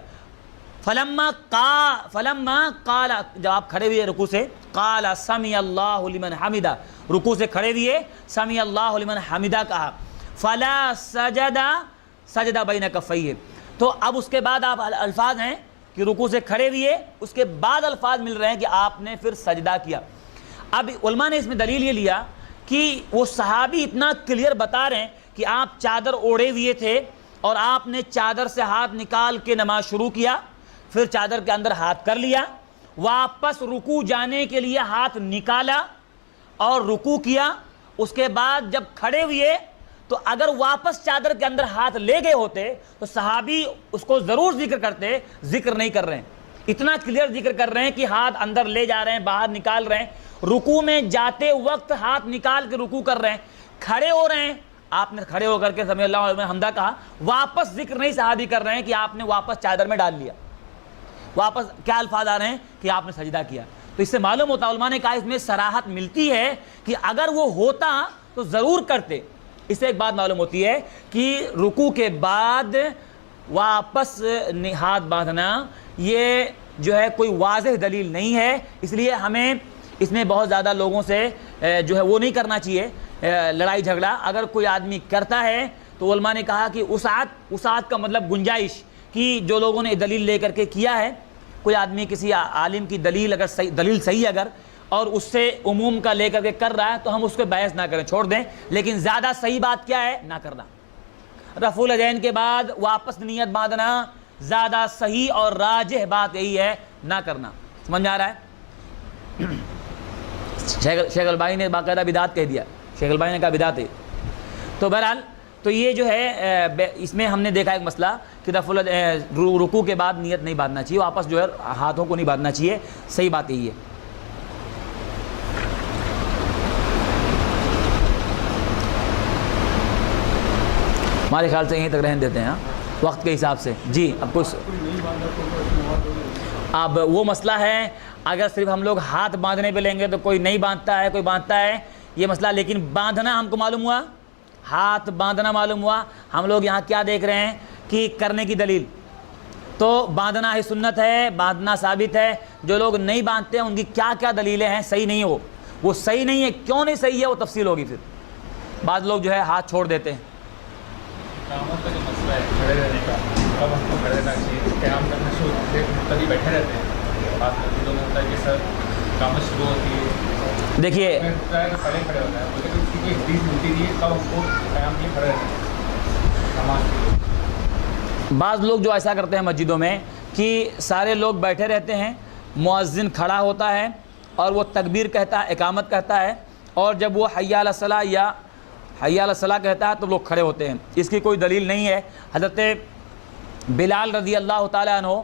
فلما قال، جب آپ کھڑے ہوئے رکوع سے، قال سمع اللہ لمن حمدہ، رکوع سے کھڑے ہوئے سمع اللہ لمن حمدہ کہا، فلا سجد بین کفیہ، تو اب اس کے بعد آپ الفاظ ہیں کہ رکوع سے کھڑے ہوئے، اس کے بعد الفاظ مل رہے ہیں کہ آپ نے پھر سجدہ کیا۔ اب علماء نے اس میں دلیل یہ لیا کہ وہ صحابی اتنا کلیئر بتا رہے ہیں کہ آپ چادر اوڑھے ہوئے تھے اور آپ نے چادر سے ہاتھ نکال کے نماز شروع کیا، پھر چادر کے اندر ہاتھ کر لیا، واپس رکوع جانے کے لیے ہاتھ نکالا اور رکوع کیا، اس کے بعد جب کھڑے ہوئے تو اگر واپس چادر کے اندر ہاتھ لے گئے ہوتے تو صحابی اس کو ضرور ذکر کرتے، ذکر نہیں کر رہے ہیں، اتنا کلیئر ذکر کر رہے ہیں کہ ہاتھ اندر لے جا رہے ہیں، باہر نکال رہے ہیں، رکوع میں جاتے وقت ہاتھ نکال کے رکوع کر رہے ہیں، کھڑے ہو رہے ہیں، آپ نے کھڑے ہو کر کے سمع اللہ لمن حمدہ کہا، واپس ذکر نہیں صحابی کر رہے ہیں کہ آپ نے واپس چادر میں ڈال لیا، واپس کیا الفاظ آ رہے ہیں کہ آپ نے سجدہ کیا۔ تو اس سے معلوم ہوتا، علماء نے کہا اس میں صراحت ملتی ہے کہ اگر وہ ہوتا تو ضرور کرتے۔ اس سے ایک بات معلوم ہوتی ہے کہ رکوع کے بعد واپس ہاتھ باندھنا یہ جو ہے کوئی واضح دلیل نہیں ہے، اس لیے ہمیں اس میں بہت زیادہ لوگوں سے جو ہے وہ نہیں کرنا چاہیے لڑائی جھگڑا۔ اگر کوئی آدمی کرتا ہے تو علماء نے کہا کہ وسعت کا مطلب گنجائش، کہ جو لوگوں نے دلیل لے کر کے کیا ہے، کوئی آدمی کسی عالم کی دلیل اگر صحیح، دلیل صحیح اگر اور اس سے عموم کا لے کر کے کر رہا ہے تو ہم اس کو بحث نہ کریں، چھوڑ دیں، لیکن زیادہ صحیح بات کیا ہے؟ نہ کرنا۔ رفع الیدین کے بعد واپس نیت باندھنا زیادہ صحیح اور راجح بات یہی ہے، نہ کرنا۔ سمجھ میں آ رہا ہے؟ شیخ البانی نے باقاعدہ بدعت کہہ دیا، شیخ البانی نے کہا بدعت ہے۔ تو بہرحال تو یہ جو ہے اس میں ہم نے دیکھا ایک مسئلہ کہ رکوع کے بعد نیت نہیں باندھنا چاہیے، واپس جو ہے ہاتھوں کو نہیں باندھنا چاہیے، صحیح بات یہی ہے۔ ہمارے خیال سے یہیں تک رہنے دیتے ہیں وقت کے حساب سے۔ جی اب کچھ اب وہ مسئلہ ہے، اگر صرف ہم لوگ ہاتھ باندھنے پہ لیں گے تو کوئی نہیں باندھتا ہے، کوئی باندھتا ہے، یہ مسئلہ، لیکن باندھنا ہم کو معلوم ہوا، ہاتھ باندھنا معلوم ہوا۔ ہم لوگ یہاں کیا دیکھ رہے ہیں کہ کرنے کی دلیل، تو باندھنا ہی سنت ہے، باندھنا ثابت ہے۔ جو لوگ نہیں باندھتے ہیں ان کی کیا کیا دلیلیں ہیں، صحیح نہیں ہو، وہ صحیح نہیں ہے، کیوں نہیں صحیح ہے وہ تفصیل ہوگی۔ پھر بعض لوگ جو ہے ہاتھ چھوڑ دیتے ہیں۔ قیامت کا جو مسئلہ ہے کھڑے رہنے کا، کب ہم کو کھڑے رہنا چاہیے؟ قیام کرنا شروع مقتدی بیٹھے رہتے ہیں، بات مسجدوں میں ہوتا ہے کہ سر قیامت شروع ہوتی ہے، دیکھیے کھڑے ہوتا ہے، لیکن اس کی کوئی حدیث ملتی نہیں ہے کب ہم کو قیام کے کھڑے رہنا ہے نماز کے لیے۔ بعض لوگ جو ایسا کرتے ہیں مسجدوں میں کہ سارے لوگ بیٹھے رہتے ہیں، مؤذن کھڑا ہوتا ہے اور وہ تکبیر کہتا ہے، اقامت کہتا ہے، اور جب وہ حی علی الصلاۃ یا حی علی الصلاۃ کہتا ہے تو لوگ کھڑے ہوتے ہیں۔ اس کی کوئی دلیل نہیں ہے۔ حضرت بلال رضی اللہ تعالیٰ عنہ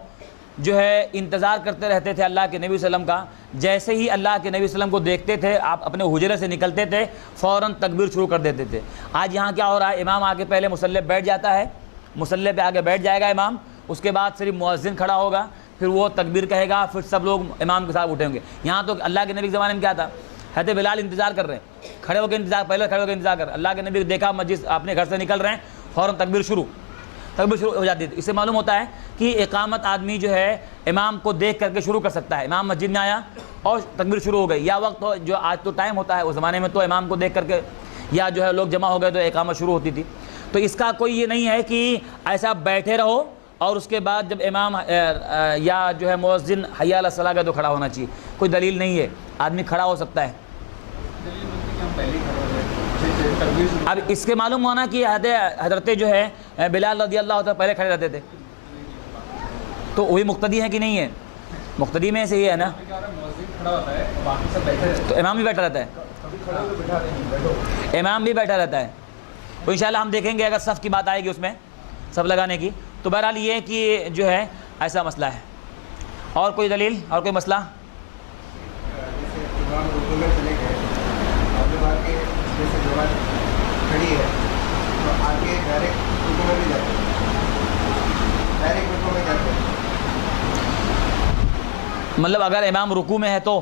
جو ہے انتظار کرتے رہتے تھے اللہ کے نبی صلی اللہ علیہ وسلم کا، جیسے ہی اللہ کے نبی صلی اللہ علیہ وسلم کو دیکھتے تھے آپ اپنے حجرے سے نکلتے تھے، فوراً تکبیر شروع کر دیتے تھے۔ آج یہاں کیا ہو رہا ہے؟ امام آ کے پہلے مصلی پہ بیٹھ جاتا ہے، مصلی پہ آگے بیٹھ جائے گا امام، اس کے بعد صرف مؤذن کھڑا ہوگا، پھر وہ تکبیر کہے گا، پھر سب لوگ امام کے ساتھ اٹھیں گے۔ یہاں تو اللہ کے نبی کے زمانے میں کیا تھا، حضرت بلال انتظار کر رہے ہیں، کھڑے ہو کے انتظار، پہلے کھڑے ہو کے انتظار کر، اللہ کے نبی دیکھا مسجد اپنے گھر سے نکل رہے ہیں، فوراً تکبیر شروع ہو جاتی تھی۔ اس سے معلوم ہوتا ہے کہ اقامت آدمی جو ہے امام کو دیکھ کر کے شروع کر سکتا ہے۔ امام مسجد میں آیا اور تکبیر شروع ہو گئی، یا وقت جو آج تو ٹائم ہوتا ہے، اس زمانے میں تو امام کو دیکھ کر کے یا جو ہے لوگ جمع ہو گئے تو اقامت شروع ہوتی تھی۔ تو اس کا کوئی یہ نہیں ہے کہ ایسا بیٹھے رہو اور اس کے بعد جب امام یا جو ہے مؤذن حی علی الصلاۃ کا تو کھڑا ہونا چاہیے، کوئی دلیل نہیں ہے، آدمی کھڑا ہو سکتا ہے۔ اب اس کے معلوم ہونا کہ حضرت جو ہے بلال رضی اللہ عنہ پہلے کھڑے رہتے تھے، تو وہی مقتدی ہے کہ نہیں ہے؟ مقتدی میں سے یہ ہے نا، تو امام بھی بیٹھا رہتا ہے، امام بھی بیٹھا رہتا ہے۔ تو انشاءاللہ ہم دیکھیں گے اگر صف کی بات آئے گی اس میں صف لگانے کی، تو بہرحال یہ کہ جو ہے ایسا مسئلہ ہے۔ اور کوئی دلیل اور کوئی مسئلہ؟ مطلب اگر امام رکوع میں ہے تو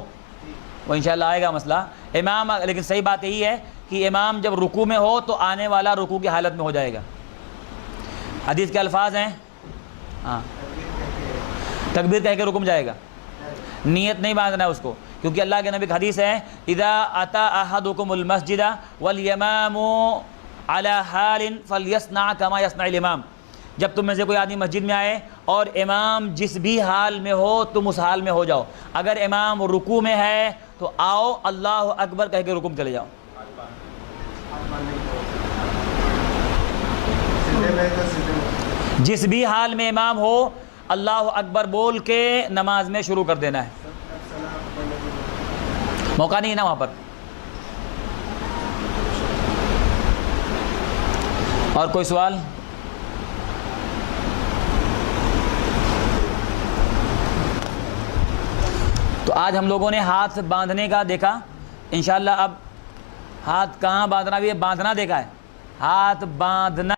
وہ انشاءاللہ آئے گا مسئلہ امام، لیکن صحیح بات یہی ہے کہ امام جب رکوع میں ہو تو آنے والا رکوع کی حالت میں ہو جائے گا۔ حدیث کے الفاظ ہیں، ہاں تکبیر کہہ کے رکوع میں جائے گا، نیت نہیں باندھنا ہے اس کو، کیونکہ اللہ کے نبی کی حدیث ہے اذا اتی احدکم المسجد والامام علی حال فلیصنع کما یصنع الامام، جب تم میں سے کوئی آدمی مسجد میں آئے اور امام جس بھی حال میں ہو تم اس حال میں ہو جاؤ۔ اگر امام رکوع میں ہے تو آؤ اللہ اکبر کہہ کے رکوع میں چلے جاؤ۔ جس بھی حال میں امام ہو اللہ اکبر بول کے نماز میں شروع کر دینا ہے، موقع نہیں ہے نا وہاں پر۔ اور کوئی سوال؟ تو آج ہم لوگوں نے ہاتھ باندھنے کا دیکھا، انشاءاللہ اب ہاتھ کہاں باندھنا بھی ہے، باندھنا دیکھا ہے، ہاتھ باندھنا